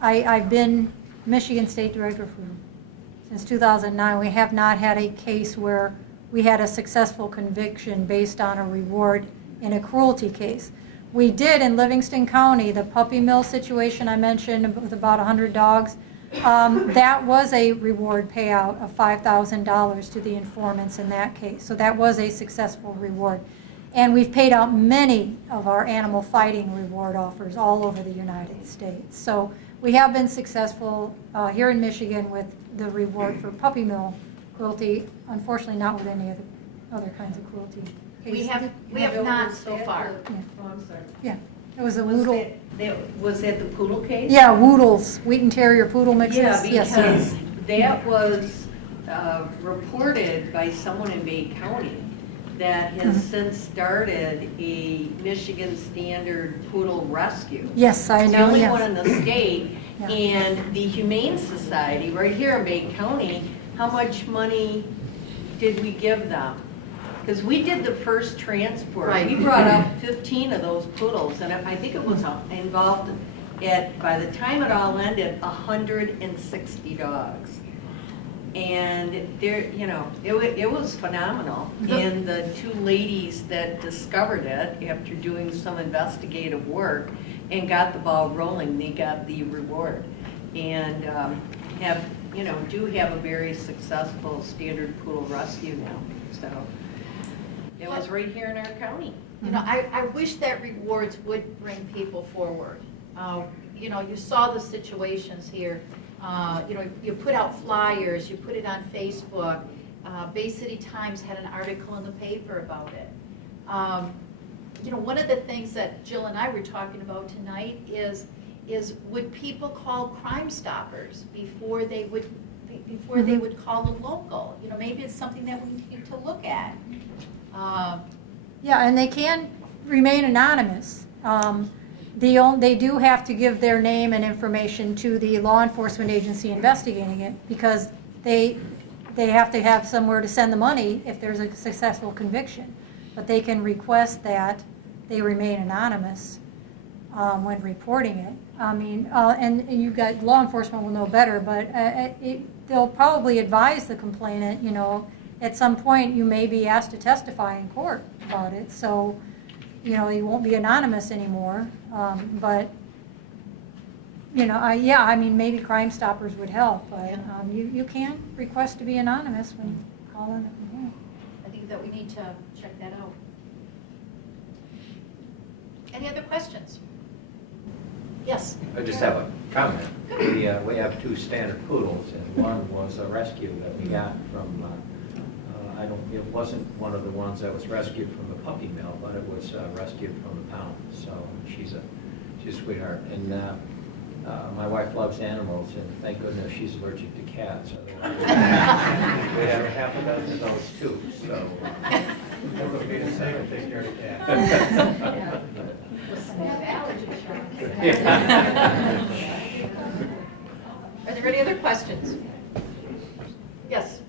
I've been Michigan State Director since 2009. We have not had a case where we had a successful conviction based on a reward in a cruelty case. We did in Livingston County, the puppy mill situation I mentioned with about 100 dogs. That was a reward payout of $5,000 to the informants in that case. So that was a successful reward. And we've paid out many of our animal fighting reward offers all over the United States. So we have been successful here in Michigan with the reward for puppy mill cruelty, unfortunately not with any other kinds of cruelty. We have not so far. Oh, I'm sorry. Yeah, it was a Woodle. Was that the poodle case? Yeah, Woodles, Wheaton Terrier Poodle mixes. Yeah, Yes. because that was reported by someone in Bay County that has since started a Michigan Standard Poodle Rescue. Yes, I know, It's the only yes. one in the state, Yeah. and the Humane Society, right here in Bay County, how much money did we give them? Because we did the first transport. Right. We brought up 15 of those poodles, and I think it was involved at, by the time it all ended, 160 dogs. And there, you know, it was phenomenal. And the two ladies that discovered it after doing some investigative work and got the ball rolling, they got the reward. And do have a very successful standard poodle rescue now. So it was right here in our county. You know, I wish that rewards would bring people forward. You know, you saw the situations here. You know, you put out flyers, you put it on Facebook. Bay City Times had an article in the paper about it. You know, one of the things that Jill and I were talking about tonight is would people call Crime Stoppers before they would call the local? You know, maybe it's something that we need to look at. Yeah, and they can remain anonymous. They do have to give their name and information to the law enforcement agency investigating it, because they have to have somewhere to send the money if there's a successful conviction. But they can request that they remain anonymous when reporting it. I mean, and you've got, law enforcement will know better, but they'll probably advise the complainant, you know, at some point you may be asked to testify in court about it, so, you know, you won't be anonymous anymore. But, you know, I mean, maybe Crime Stoppers would help, but you can request to be anonymous when you call in. Yeah. I think that we need to check that out. Any other questions? Yes? I just have a comment. We have two standard poodles, and one was a rescue that we got from, it wasn't one of the ones that was rescued from the puppy mill, but it was rescued from the pound. So she's a sweetheart. And my wife loves animals, and thank goodness she's allergic to cats. Otherwise, we have half a dozen of those too. So we'll be the same. Take care of the cat. Are there any other questions? Yes?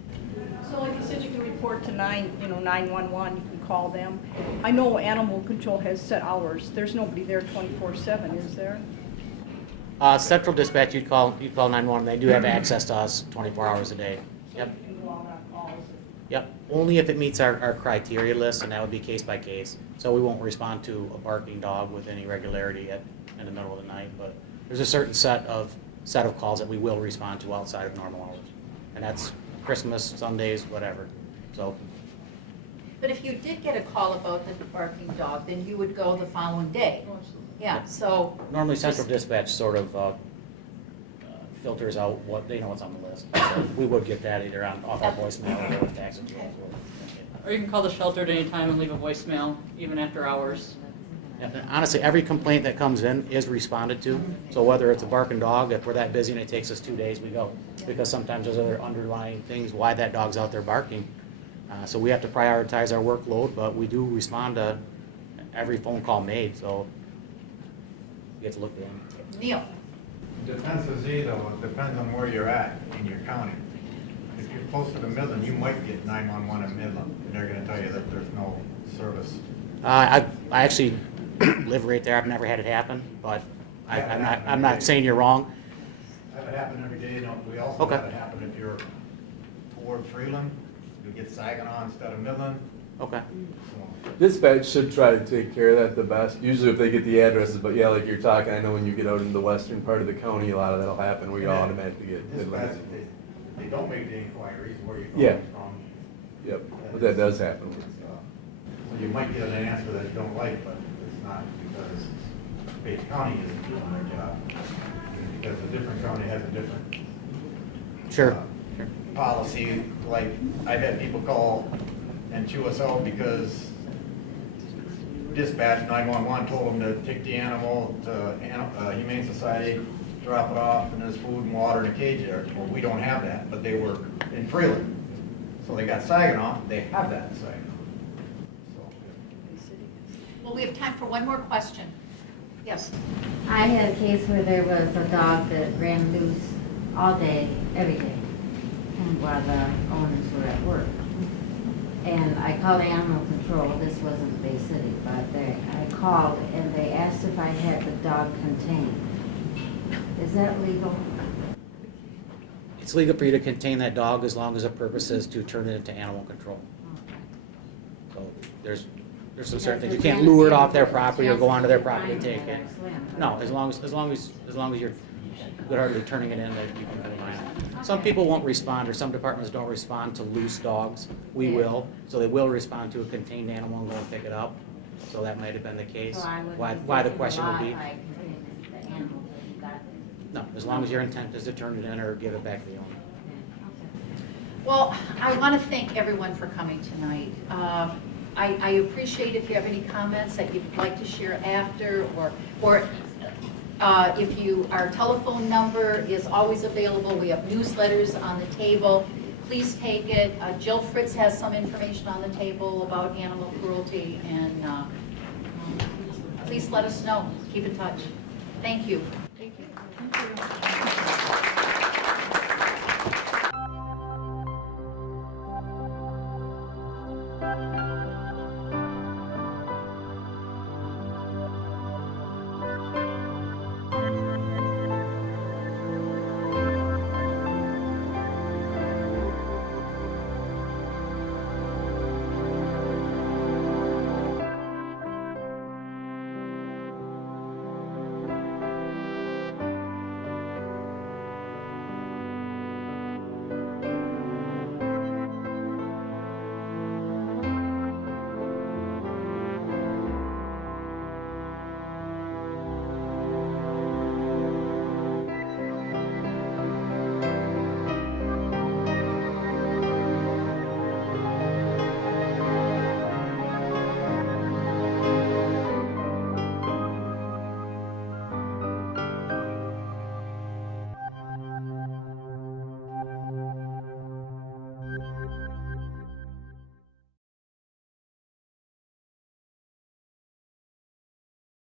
So like you said, you can report to 911, you can call them. I know animal control has set hours. There's nobody there 24/7, is there? Central dispatch, you'd call 911. They do have access to us 24 hours a day. Yep. You can go out on calls. Yep. Only if it meets our criteria list, and that would be case by case. So we won't respond to a barking dog with any regularity in the middle of the night. But there's a certain set of calls that we will respond to outside of normal hours, and that's Christmas, Sundays, whatever. So. But if you did get a call about the barking dog, then you would go the following day. Yeah, so. Normally, Central Dispatch sort of filters out what they know what's on the list. So we would get that either off our voicemail or with tax and tolls. Or you can call the shelter at any time and leave a voicemail, even after hours. Yeah, honestly, every complaint that comes in is responded to. So whether it's a barking dog, if we're that busy and it takes us 2 days, we go. Because sometimes there's other underlying things why that dog's out there barking. So we have to prioritize our workload, but we do respond to every phone call made, so we get to look at them. Neil? Depends on Z though, it depends on where you're at in your county. If you're close to the Midland, you might get 911 in Midland, and they're gonna tell you that there's no service. I actually live right there. I've never had it happen, but I'm not saying you're wrong. Have it happen every day, you know, we also Okay. have it happen if you're toward Freeland, you get Saginaw instead of Midland. Okay. Dispatch should try to take care of that the best, usually if they get the addresses, but yeah, like you're talking, I know when you get out into the western part of the county, a lot of that'll happen, where you automatically get Dispatch, Midland. they don't make the inquiries where you're Yeah. going from. Yep, but that does happen. you might get an answer that you don't like, but it's not because Page County isn't doing their job. Because a different county has a different Sure. policy. Like, I've had people call and chew us out because dispatch 911 told them to take the animal to Humane Society, drop it off, and there's food and water in a cage there. Well, we don't have that, but they were in Freeland. So they got Saginaw, they have that in Saginaw. Well, we have time for one more question. Yes. I had a case where there was a dog that ran loose all day, every day, and while the owners were at work. And I called animal control, this wasn't Bay City, but I called and they asked if I had the dog contained. Is that legal? It's legal for you to contain that dog as long as the purpose is to turn it into animal control. So there's some certain things. You can't lure it off their property or go onto their property and take it. No, as long as you're good-heartedly turning it in, that you can combine it. Some people won't respond, or some departments don't respond to loose dogs. We will, so they will respond to a contained animal and go and pick it up. So that might have been the case. Why the question would be? No, as long as your intent is to turn it in or give it back to the owner. Well, I want to thank everyone for coming tonight. I appreciate if you have any comments that you'd like to share after, or if our telephone number is always available. We have newsletters on the table. Please take it. Jill Fritz has some information on the table about animal cruelty, and please let us know. Keep in touch. Thank you. Thank you.